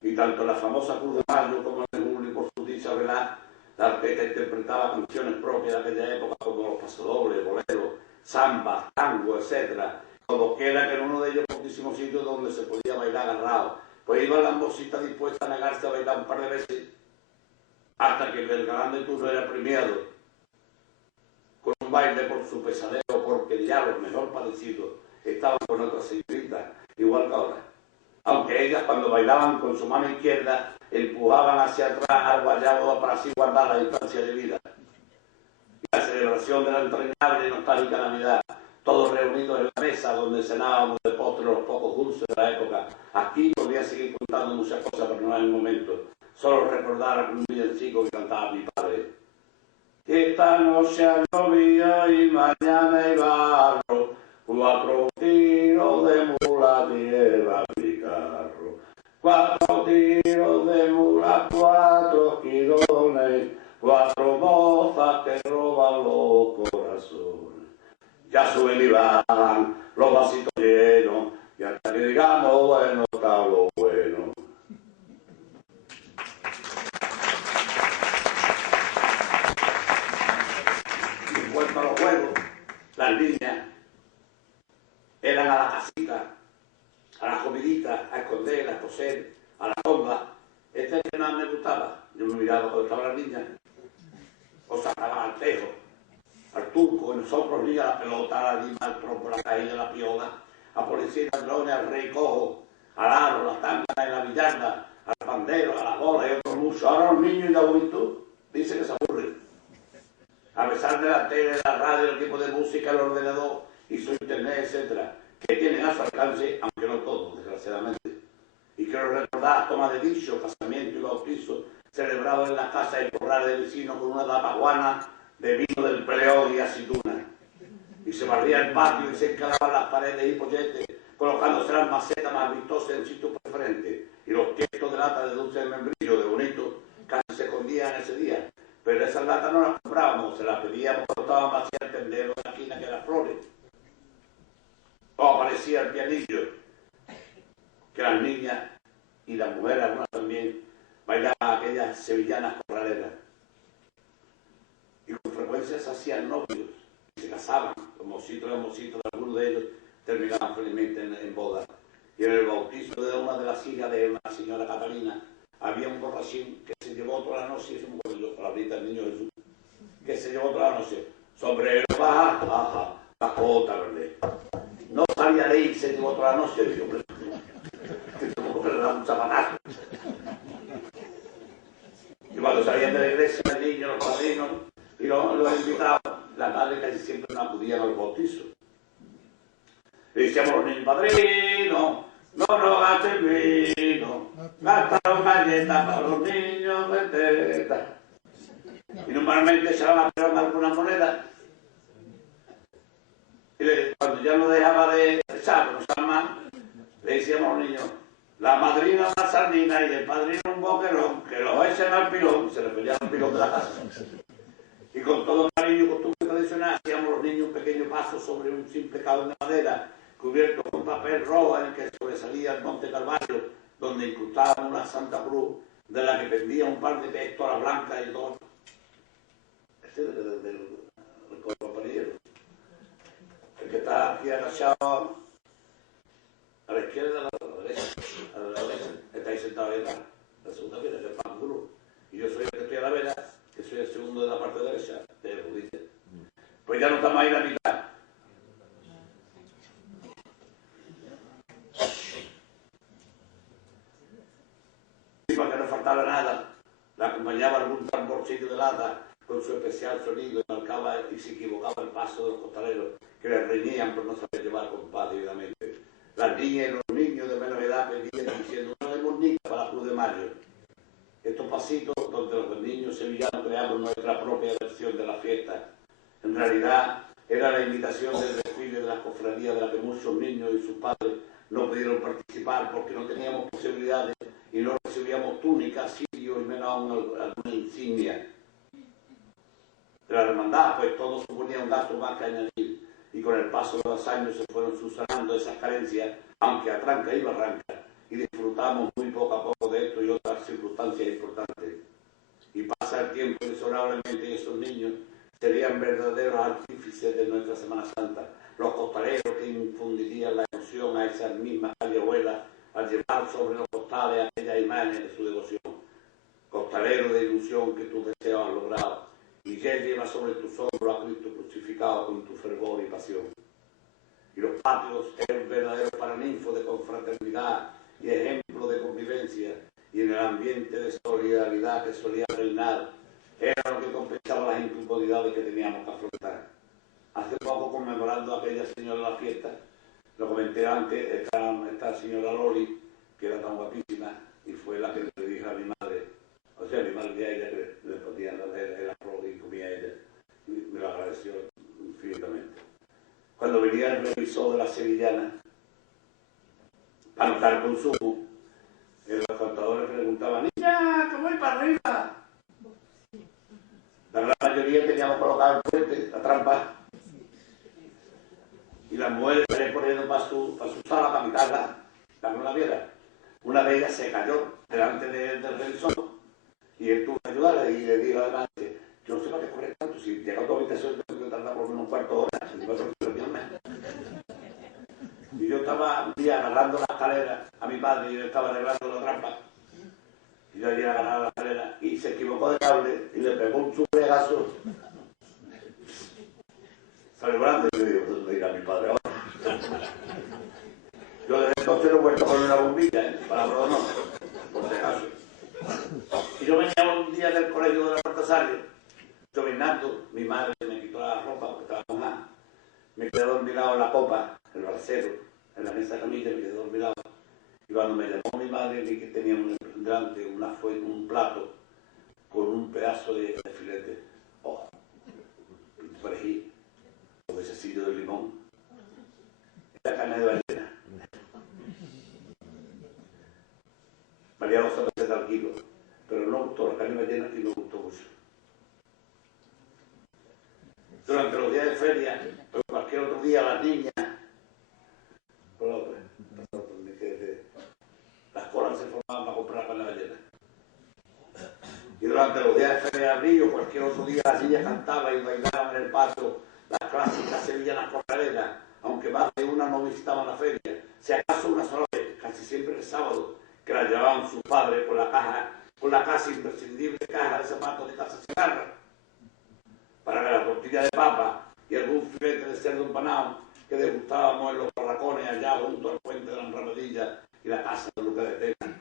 Y tanto la famosa Cruz de Mayo como en el Juli por su dicha velada, la orquesta interpretaba canciones propias de aquella época como los pasodobles, boleros, zambas, tango, etc. Como quiera que en uno de ellos poquísimos sitios donde se podía bailar agarrado. Pues iba la mocita dispuesta a negarse a bailar un par de veces hasta que el galán de turno era premiado con un baile por su pesadero, porque ya los mejor parecidos estaban con otras señoritas, igual que ahora. Aunque ellas cuando bailaban con su mano izquierda empujaban hacia atrás al guayabo para así guardar la distancia de vida. Y la celebración de la entrañable y nostálgica Navidad, todos reunidos en la mesa donde cenábamos de postre los pocos dulces de la época. Aquí podría seguir contando muchas cosas, pero no es el momento. Solo recordar un villancico que cantaba mi padre. Esta noche llovía y mañana hay barro, 4 tiros de mula lleva mi carro. 4 tiros de mula, 4 girones, 4 mozas que roban los corazones. Ya suben y bajan los vasitos llenos, y hasta que digamos, bueno, está lo bueno. Y en cuanto a los juegos, las niñas eran a la casita, a las comiditas, a esconder, a coser, a la tomba. Este es el que más me gustaba. Yo me miraba cuando estaban las niñas, o sacaban al tejo, al turco, y nosotros niños a la pelota, a la lima, al trompo, a la caída, a la piola, a policía, al drone, al rey cojo, al aro, las tangas, en la billarda, al pandero, a la bola y otros muchos. Ahora los niños y la juventud dicen que se aburren. A pesar de la tele, la radio, el equipo de música, el ordenador y su internet, etcétera, que tienen a su alcance, aunque no todos, desgraciadamente. Y quiero recordar toma de dicho, casamiento y bautizo celebrados en las casas y corrales de vecinos con una tapaguana de vino del Peleón y aceituna. Y se barría el patio y se encalaban las paredes y polletes, colocándose las macetas más vistosas en sitios preferentes. Y los tiestos de lata de dulce de membrillo, de bonito, casi se escondían ese día. Pero esas latas no las comprábamos, se las pedíamos cuando estaban vacías el tendero de la esquina que era Flores. O aparecía el pianillo, que las niñas y las mujeres, algunas también, bailaban aquellas sevillanas corraleras. Y con frecuencia se hacían novios, y se casaban, los mocitos de algunos de ellos terminaban felizmente en boda. Y en el bautizo de una de las hijas de una señora Catalina, había un borrachín que se llevó toda la noche, eso me acuerdo yo, palabrita del niño Jesús, que se llevó toda la noche, sombrero baja, baja, cajota verde. No sabía de ir, se llevó toda la noche, y yo, hombre, que tuvo que le dar un zapatazo. Y cuando salían de la iglesia, el niño, los padrinos y los invitados, la madre casi siempre no acudían a los bautizos. Le decíamos a los niños, padrino, no gastes vino, gastaron galletas para los niños de teta. Y normalmente echaban a pegar algunas monedas. Y cuando ya no dejaba de echar, no usaba más, le decíamos a los niños, la madrina una sardina y el padrino un boquerón, que los echen al pilón, y se le peleaba al pilón de la casa. Y con todo cariño y costumbre tradicional, hacíamos los niños un pequeño paso sobre un simple cabo de madera, cubierto con papel rojo en el que sobresalía el Monte Calvario, donde incrustaban una Santa Cruz, de la que pendía un par de pistolas blancas y dos. Ese es del compañero. El que está aquí agachado a la izquierda, a la derecha, está ahí sentado ahí atrás, la segunda fila, es el Pan Cruz. Y yo soy el que estoy a la vera, que soy el segundo de la parte derecha, de judicia. Pues ya no estamos ahí la mitad. Y para que no faltara nada, la acompañaba algún tamborcillo de lata con su especial sonido y marcaba y se equivocaba el paso de los costaleros que les reñían por no saber llevar compás debidamente. Las niñas y los niños de menos edad pedían diciendo una limosnita para la Cruz de Mayo. Estos pasitos donde los niños sevillanos creamos nuestra propia versión de la fiesta. En realidad era la invitación del desfile de las cofradías de la que muchos niños y sus padres no pudieron participar porque no teníamos posibilidades y no recibíamos túnicas, cirios y menos aún alguna insignia de la hermandad, pues todo suponía un gasto más que añadir. Y con el paso de los años se fueron subsanando esas carencias, aunque a tranca y barranca, y disfrutamos muy poco a poco de esto y otras circunstancias importantes. Y pasa el tiempo inexorablemente y esos niños serían verdaderos artífices de nuestra Semana Santa, los costaleros que infundirían la emoción a esas mismas callejuelas al llevar sobre los costales aquellas imágenes de su devoción. Costalero de ilusión que tus deseos han logrado, y ya lleva sobre tus hombros a Cristo crucificado con tu fervor y pasión. Y los patios eran verdaderos paraninfos de confraternidad y ejemplo de convivencia, y en el ambiente de solidaridad que solía reinar, era lo que compensaba las incomodidades que teníamos que afrontar. Hace poco, conmemorando a aquella señora de la fiesta, lo comenté antes, esta señora Loli, que era tan guapísima, y fue la que le dijo a mi madre, o sea, mi madre a ella que le podía dar el arroz y comía ella, y me lo agradeció infinitamente. Cuando venía el revisor de la sevillana, para notar el consumo, en arriba! La gran mayoría teníamos colocado el puente, la trampa. Y las mujeres salían corriendo para su sala, para mi casa, para que no la viera. Una de ellas se cayó delante del revisor y él tuvo que ayudarla y le dijo además, yo no sé para qué correr tanto, si llega a tu habitación tengo que tardar por lo menos un cuarto de hora, si no me y yo estaba un día agarrando la escalera a mi padre y él estaba arreglando la trampa. Y yo había agarrado la escalera y se equivocó de cable y le pegó un chuplegazo. Salió grande y yo digo, pues le dirá a mi padre ahora. Yo desde entonces no he vuelto con una bombilla, para la no, por si acaso. Y yo venía un día del colegio de la Baltasario, llovinando, mi madre me quitó la ropa porque estaba mojada. Me quedé dormido en la copa, en el brasero, en la mesa de camilla, me quedé dormido. Y cuando me llamó mi madre, vi que tenía delante un plato con un pedazo de filete. Oh, perejil, con pececillo de limón. Esta carne de ballena. Valía 12 pesetas al kilo, pero no gustó la carne de ballena y no gustó mucho. Durante los días de feria, pero cualquier otro día, las niñas, las colas se formaban para comprar carne de ballena. Y durante los días de feria de abril o cualquier otro día, las niñas cantaban y bailaban en el patio las clásicas sevillanas corraleras, aunque más de una no visitaban la feria, si acaso una sola vez, casi siempre el sábado, que la llevaban sus padres con la casi imprescindible caja de zapatos de casa cigarra, para que la tortilla de papa y algún filete de cerdo empanado que degustábamos en los barracones allá junto al puente de la Enramadilla y la casa de Luca de Tena.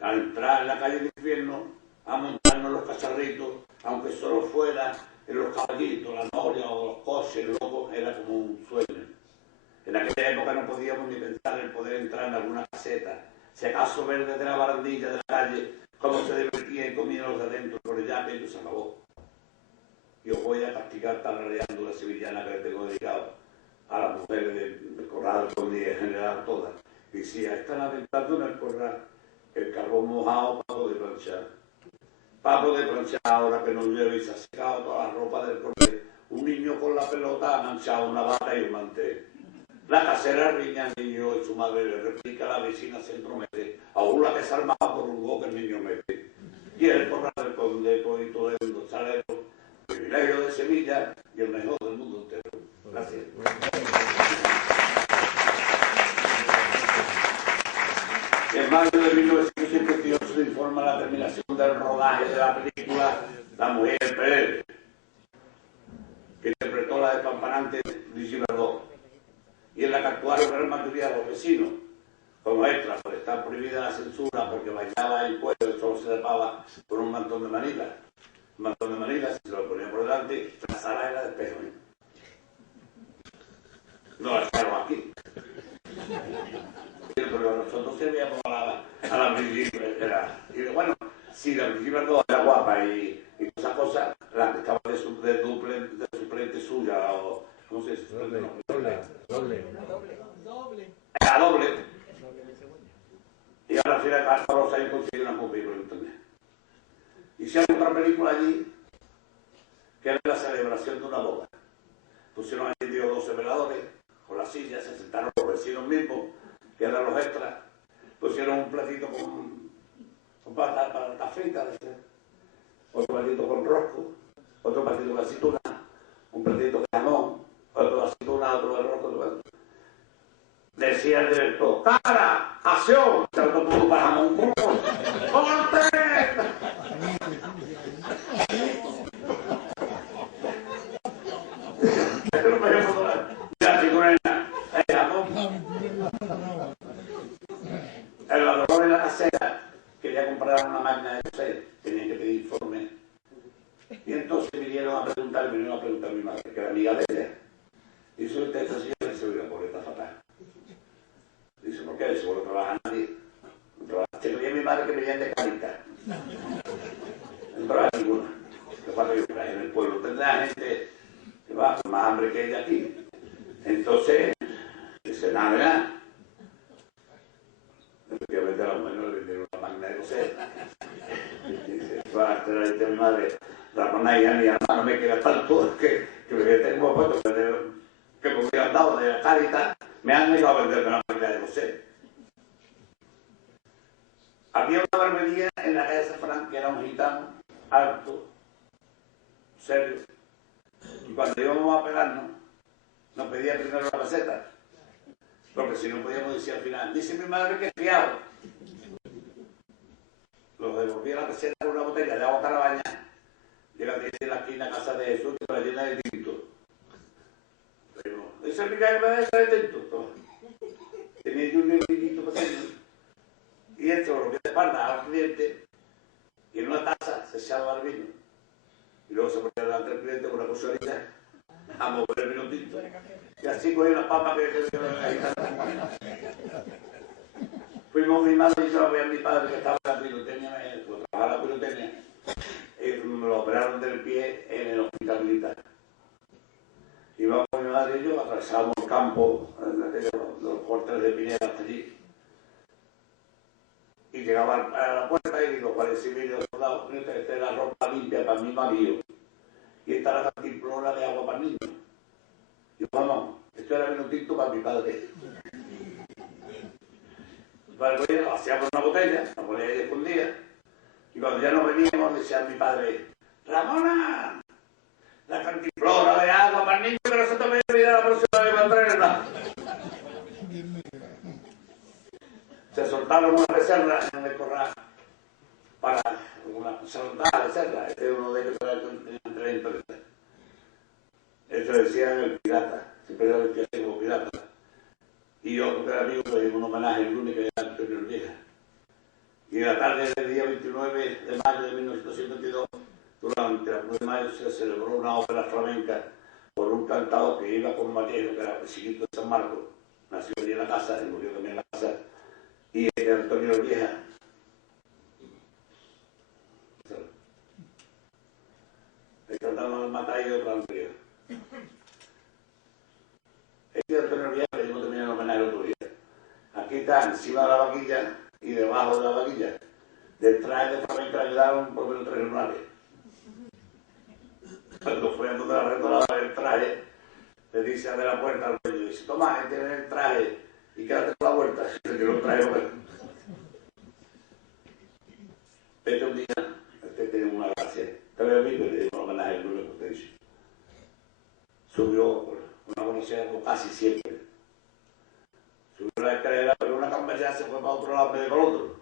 Al entrar en la calle del infierno, a montarnos los cacharritos, aunque solo fuera en los caballitos, la noria o los coches locos, era como un sueño. En aquella época no podíamos ni pensar en poder entrar en alguna caseta, si acaso ver desde la barandilla de la calle cómo se divertía y comía los de adentro, por ya que ello se acabó. Yo voy a castigar tarareando la sevillana que le tengo dedicado a las mujeres del corral con mi en general todas. Y si están aventando en el corral el carbón mojado para poder planchar. Para poder planchar ahora que no llueve y se ha secado toda la ropa del corral. Un niño con la pelota ha manchado una bata y un mantel. La casera riña al niño y su madre le replica, la vecina se entromete. Aún la que se armaba por un go que el niño mete. Y el corral del conde, todito de un salero, privilegio de Sevilla y el mejor del mundo entero. Gracias. En mayo de 1958 se informa la terminación del rodaje de la película La Mujer Pérez, que interpretó la despampanante Brigitte Bardot, y en la que actuaron la gran mayoría de los vecinos, como extras, por estar prohibida la censura porque bailaba el cuello y solo se tapaba con un mantón de manila. Un mantón de manila, si se lo ponía por delante, la sala era de espejo. No la echaron aquí. Pero nosotros servíamos a la Brigitte. Y bueno, si la Brigitte Bardot era guapa y esas cosas, la que estaba de suplente suya, o ¿cómo se dice? Doble. Era doble. Y ahora al final de los años conseguí una copia por internet. Hicieron otra película allí, que era la celebración de una boda. Pusieron allí 12 veladores con las sillas, se sentaron los vecinos mismos, que eran los extras. Pusieron un platito con patatas fritas, otro platito con rosco, otro platito con aceituna, un platito de jamón, otro de aceituna, otro de rosco, otro de... Decía el director, ¡cara! ¡Acción! Se lo tomó para jamón. ¡Corte! Esto no me llamo la figurena. El jamón. El ladrón en la casera quería comprar una máquina de coser, tenía que pedir informe. Y entonces vinieron a preguntar a mi madre, que era amiga de ella. Y dice, usted esta señora se oiga por esta fatal. Dice, ¿por qué? Dice, bueno, no trabaja nadie. No trabaja. Se creía mi madre que venían de Carita. No trabaja ninguna. Que cuando yo traje en el pueblo tendrá gente que va con más hambre que ella aquí. Entonces, dice, nada. Efectivamente a la mujer no le vendieron una máquina de coser. para hacer a mi madre, Ramona y a mi hermano me queda tanto que me tengo puesto que me hubieran dado de la Cáritas, me han negado a venderme la máquina de coser. Había una barbería en la calle San Fran, que era un gitano, alto, serio, y cuando íbamos a pegarnos, nos pedía primero la peseta, porque si no podíamos decir al final, dice mi madre que es fiado. Los devolvía la peseta con una botella de agua carabaña, llega a la esquina a casa de Jesús, que la llena de tinto. Dice mi madre que me deja de tinto, toma. Tenía yo un librito pequeño, y esto lo rompía de espalda al cliente, y en una taza se echaba el vino. Y luego se ponía delante del cliente con una cucharilla a mover el vino tinto. Y así cogí una papa que fuimos mi madre y yo a ver a mi padre que estaba en la pirotecnia, trabajaba en la pirotecnia, y me lo operaron del pie en el hospital militar. Íbamos con mi madre y yo, atravesábamos el campo, los cuarteles de Pineda hasta allí, y llegaba a la puerta y digo, para el civil de los soldados, esta es la ropa limpia para mi marido, y esta es la cantimplora de agua para el niño. Y yo, vamos, esto era minutito para mi padre. Bueno, hacíamos una botella, nos ponía ahí escondida, y cuando ya nos veníamos decía mi padre, Ramona, la cantimplora de agua para el niño que no se te vaya a olvidar la próxima vez para traerla. Se soltaron unas reservas en el corral para se soltaban reservas. Este es uno de ellos que tenía entre intereses. Eso decían el pirata, siempre lo decía como pirata. Y otro que era amigo le dimos un homenaje el lunes que era Antonio Vieja. Y en la tarde del día 29 de mayo de 1972, durante la 1 de mayo, se celebró una ópera flamenca por un cantado que iba con Mateo, que era el chiquito de San Marcos. Nació allí en la casa y murió también en la casa. Y el Antonio Vieja. El cantado al Matay y otro anterior. Este Antonio Vieja le dimos también el homenaje el otro día. Aquí está encima de la vaquilla y debajo de la vaquilla. Del traje de flamenca le daban por menos 3 lunares. Cuando fue a donde la retornada del traje, le dice abre la puerta al dueño y dice, toma, este es el traje y quédate con la vuelta. Y le dio el traje por él. Este un día, este tiene una gracia. Te veo a mí, pero le digo un homenaje al lunes que usted dice. Subió una conocida casi siempre. Subió la escalera, pero una campaña se fue para otro lado en vez de para el otro.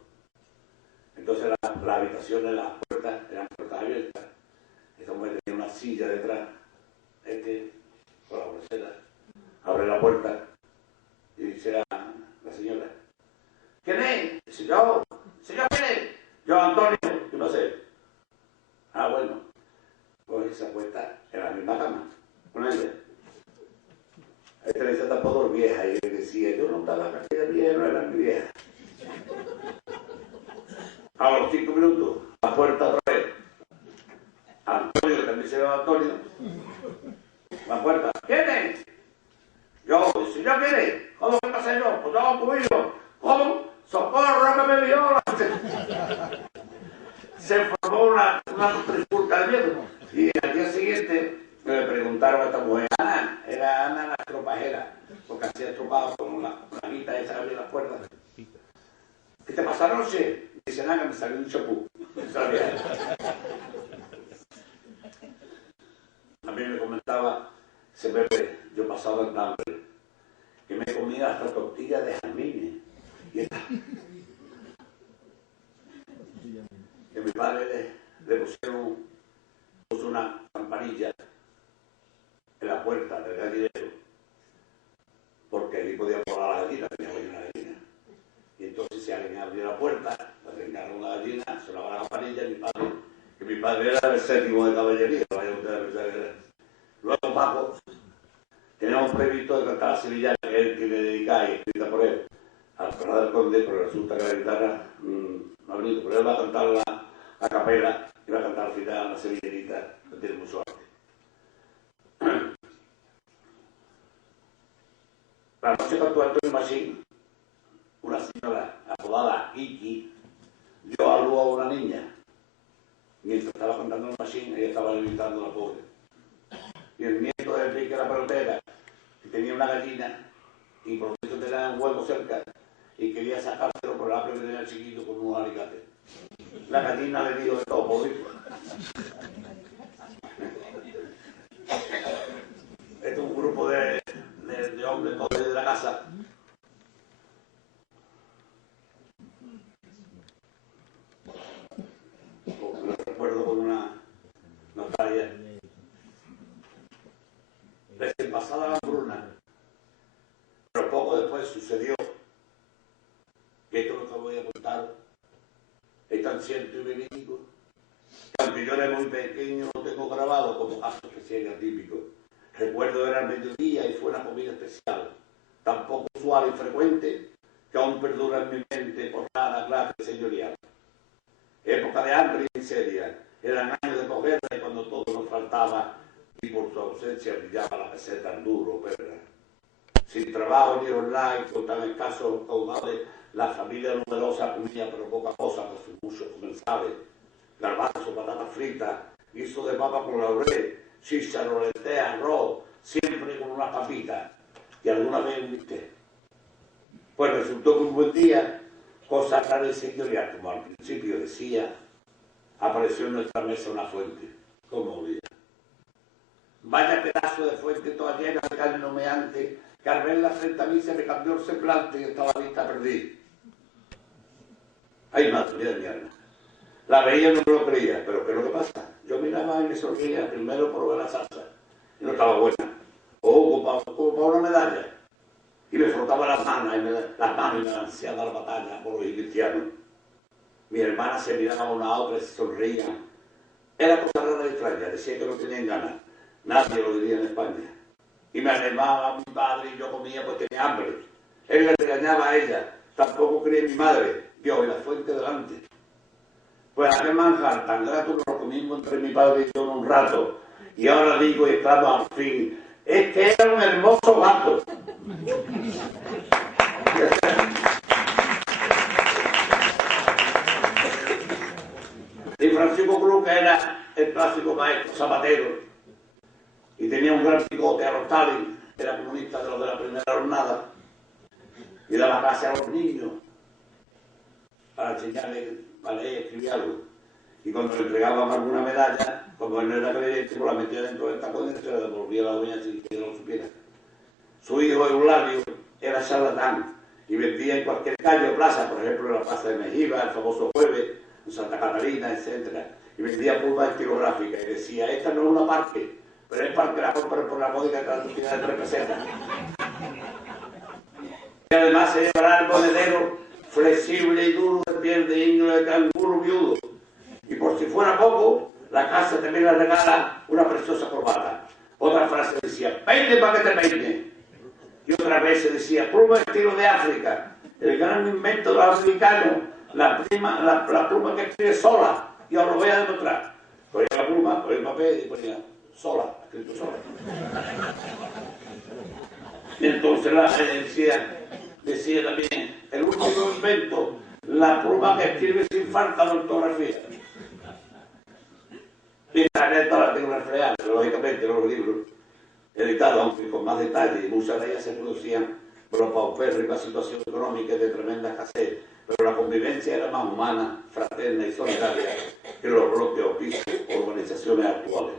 Entonces las habitaciones, las puertas eran puertas abiertas. Esta mujer tenía una silla detrás, con la bolsera, abre la puerta y dice a la señora, ¿quién es? Dice yo, señor, ¿quién es? Yo, Antonio, ¿qué pasa? Ah, bueno, pues se acuesta en la misma cama, con ella. Esta le decía tampoco vieja, y le decía, yo no estaba en aquella vieja, no era mi vieja. A los 5 minutos, la puerta otra vez. Antonio, que también se llama Antonio. La puerta. ¿Quién es? Yo, si yo quién es. ¿Cómo que pasa yo? Pues yo, conmigo. ¿Cómo? ¡Socorro que me viola! Se formó una trifulca de miedo. Y al día siguiente me preguntaron a esta mujer, Ana, era Ana la estropajera, porque hacía estropado con una guita esa que abría las puertas. ¿Qué te pasó anoche? Dice nada, que me salió un chapú. A mí me comentaba ese Pepe, yo pasaba en hambre, que me comía hasta tortillas de jazmines. Y esta... que mi padre le puso una campanilla en la puerta del gallinero, porque allí podía volar la gallina, tenía una gallina. Y entonces si alguien abría la puerta, le arrancaron una gallina, sonaba la campanilla y mi padre era el 7º de caballería, vaya usted a pensar que era. Luego Paco, teníamos previsto de cantar la sevillana, que es el que le dedica y escrita por él, al Fernández del Conde, pero resulta que la guitarra no ha venido, pero él va a cantar la capela y va a cantar al final la sevillanita, que tiene mucho arte. La noche cantó Antonio Machín, una señora apodada Iki, dio a luz a una niña. mientras estaba cantando el machine, ella estaba alimentando a la pobre. Y el nieto de Enrique la pelotera, que tenía una gallina, y por lo visto tenía un huevo cerca, y quería sacárselo por el hambre que tenía el chiquito con un alicate. La gallina le dijo de todo, por hijo. Este es un grupo de hombres todos de la casa. Lo recuerdo con una nostalgia. Recién pasada la hambruna, pero poco después sucedió que esto lo que voy a contar es tan cierto y verídico que aunque yo era muy pequeño lo tengo grabado como caso especial y atípico. Recuerdo era el mediodía y fue una comida especial, tan poco usual y frecuente que aún perdura en mi mente por cada clase señorial. Época de hambre y miseria, eran años de posguerra y cuando todo nos faltaba y por su ausencia brillaba la peseta en duro, perra. Sin trabajo ni online, con tan escasos caudales, la familia numerosa comía pero poca cosa por sus muchos comensales. Garbanzo, patatas fritas, guiso de papa con laurel, chícharo, lentejas, arroz, siempre con unas papitas y alguna vez un bistec. Pues resultó que un buen día, cosa rara y señorial, como al principio decía, apareció en nuestra mesa una fuente, como olía. Vaya pedazo de fuente toda llena de carne humeante, que al verla frente a mí se me cambió el semblante y estaba lista a perder. Ay, madre mía de mi alma. La veía y no me lo creía, pero ¿qué es lo que pasa? Yo miraba y me sonreía, primero por ver la salsa, y no estaba buena. Ocupaba una medalla. Y me frotaba las manos y me lanzaba la batalla por los cristianos. Mi hermana se miraba una a otra y se sonreía. Era cosa rara y extraña, decía que no tenían ganas. Nadie lo diría en España. Y me animaba a mi padre y yo comía pues tenía hambre. Él le regañaba a ella. Tampoco quería mi madre. Yo y la fuente delante. Pues aquel manjar tan grato nos lo comimos entre mi padre y yo en un rato. Y ahora digo y exclamo al fin, es que era un hermoso gato. Y Francisco Cruz, que era el clásico maestro zapatero, y tenía un gran bigote a los Stalin, era comunista de los de la primera jornada, y daba clase a los niños para enseñarles a leer y escribir algo. Y cuando le entregaban alguna medalla, como él no era creyente, pues la metía dentro del tacón y se la devolvía a la doña sin que no lo supiera. Su hijo Eulalio era charlatán y vendía en cualquier calle o plaza, por ejemplo en la plaza de Mejiva, el famoso Jueves, en Santa Catalina, etc. Y vendía plumas estilográficas y decía, esta no es una parque, pero es parque la compra por la módica cantidad de 3 pesetas. Y además se llevará el monedero flexible y duro de piel de himno de canguro viudo. Y por si fuera poco, la casa también le regala una preciosa corbata. Otra frase decía, peine para que te peine. Y otra vez se decía, pluma estilo de África, el gran invento de los africanos, la pluma que escribe sola, y os lo voy a demostrar. Ponía la pluma, ponía el papel y ponía sola, escrito sola. Y entonces decía también, el último invento, la pluma que escribe sin falta de ortografía. Y la toda la tecnología, lógicamente, los libros editados, aunque con más detalle, y muchas de ellas se producían por la paupérrima situación económica y de tremenda escasez, pero la convivencia era más humana, fraterna y solidaria que los bloques o pisos o urbanizaciones actuales.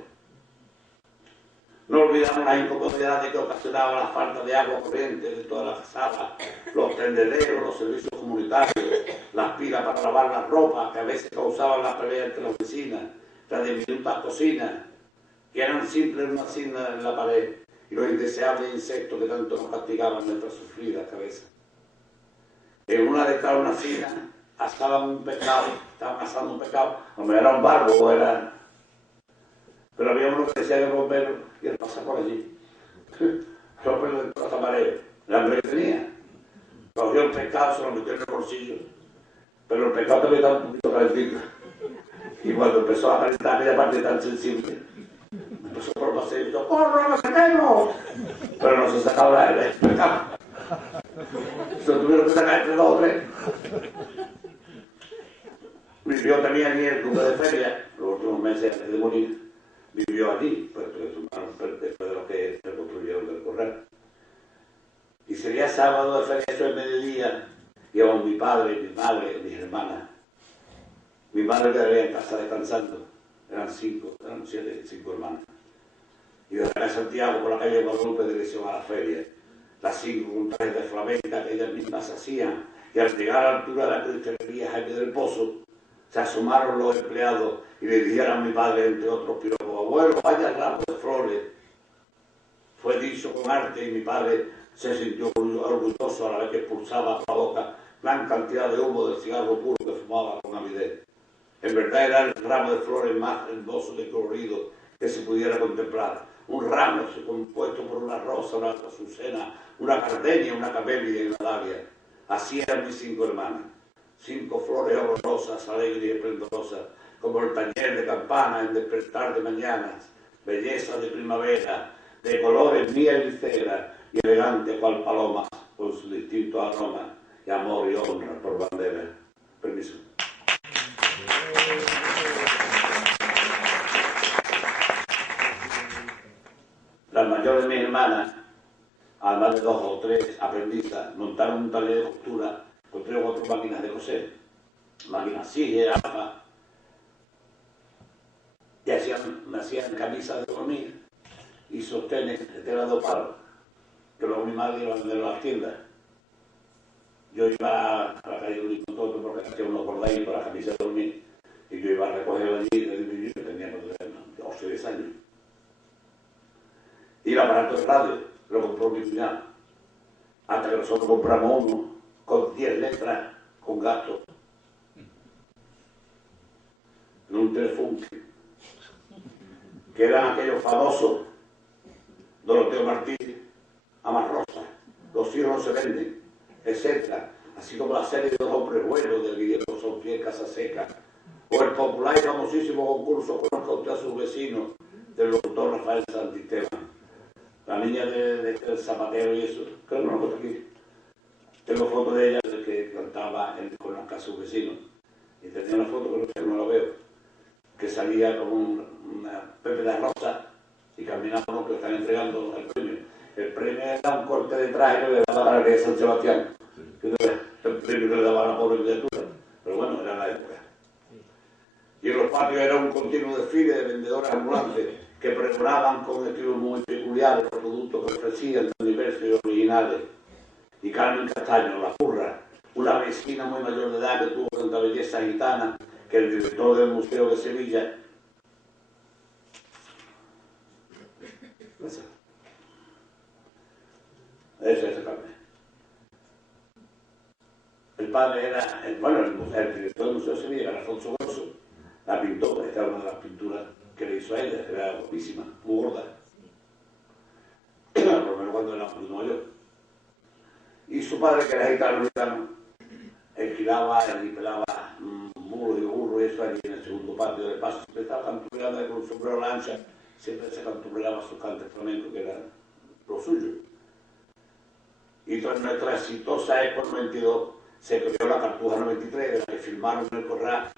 No olvidamos las incomodidades que ocasionaba la falta de agua corriente de todas las salas, los tendederos, los servicios comunitarios, las pilas para lavar la ropa que a veces causaban las peleas entre las vecinas, las diminutas cocinas, que eran simples una cinta en la pared, y los indeseables insectos que tanto nos castigaban nuestras sufridas cabezas. En una de estas hornacinas estaban asando un pescado, no era un barbo, pero había uno que decía que romperlo y él pasa por allí. Romperlo de toda esa pared. La hambre que tenía. Cogió el pescado, se lo metió en el bolsillo, pero el pescado también estaba un poquito calentito. Y cuando empezó a calentar aquella parte tan sensible, empezó por el paseo y dijo, ¡corro, lo saquemos! Pero no se sacaba el pescado. Se lo tuvieron que sacar entre 2 o 3. Mi tío tenía ni el duque de feria, los últimos meses antes de morir, vivió allí, puesto que su hermano después de lo que reconstruyeron del corral. Y sería sábado de feria, eso de mediodía, íbamos mi padre, mi madre, mis hermanas. Mi madre quedaría en casa descansando, eran 5 hermanas. Y desde acá a Santiago, por la calle Guadalupe, dirección a la feria. Las 5 con trajes de flamenca que ellas mismas hacían. Y al llegar a la altura de la cristalería Jaime del Pozo, se asomaron los empleados y le dijeron a mi padre, entre otros piropos, abuelo, vaya ramo de flores. Fue dicho con arte y mi padre se sintió orgulloso a la vez que expulsaba por la boca gran cantidad de humo del cigarro puro que fumaba con avidez. En verdad era el ramo de flores más hermoso y colorido que se pudiera contemplar. Un ramo compuesto por una rosa, una azucena, una gardenia, una camelia y una dalia. Así eran mis 5 hermanas. 5 flores olorosas, alegres y esplendorosas, como el tañer de campana en despertar de mañanas, belleza de primavera, de colores miel y cera, y elegante cual paloma, con su distinto aroma, y amor y honra por bandera. Permiso. Las mayores de mis hermanas, además de 2 o 3 aprendizas, montaron un taller de costura con 3 o 4 máquinas de coser, máquinas Sige, AFA, y me hacían camisas de dormir y sostenes de tela de palo, que luego mi madre iba a vender a las tiendas. Yo iba a la calle Luis Toto porque hacía unos bordadillos para las camisas de dormir, y yo iba a recogerlo allí, y yo tenía 8 o 10 años. Y el aparato de radio lo compró mi cuñado, hasta que nosotros compramos uno con 10 letras con gato en un Telefunken, que eran aquellos famosos Doroteo Martí, Amarrosa, Los hijos no se venden, etc. Así como la serie de Los hombres buenos del Guillermo Sonfiel Casaseca, o el popular y famosísimo concurso Conozca usted a sus vecinos del doctor Rafael Santisteban. La niña del zapatero y eso, creo que no lo encuentro aquí. Tengo fotos de ella que cantaba en Conozca a sus vecinos. Y tenía una foto que no la veo, que salía con una Pepe de Rosa y caminaba con los que están entregando el premio. El premio era un corte de traje que le daba a la de San Sebastián, que era el premio que le daba a la pobre criatura. Pero bueno, era la época. Y en los patios era un continuo desfile de vendedores ambulantes que pregonaban con estilos muy peculiares los productos que ofrecían tan diversos y originales. Y Carmen Castaño, la curra, una vecina muy mayor de edad que tuvo tanta belleza gitana que el director del Museo de Sevilla. Gracias. Ese es Carmen. El padre era, el director del Museo de Sevilla era Alfonso Grosso. La pintó, esta era una de las pinturas que le hizo a ella, era guapísima, muy gorda. Por lo menos cuando era muy mayor. Y su padre, que era gitano, alquilaba y pelaba mulos y burros y eso allí en el segundo patio del paso. Siempre estaba canturreando con un sombrero lancha, siempre se canturreaba sus cantes flamencos, que era lo suyo. Y tras nuestra exitosa Expo 92 se creó la Cartuja 93, de la que filmaron en el Corral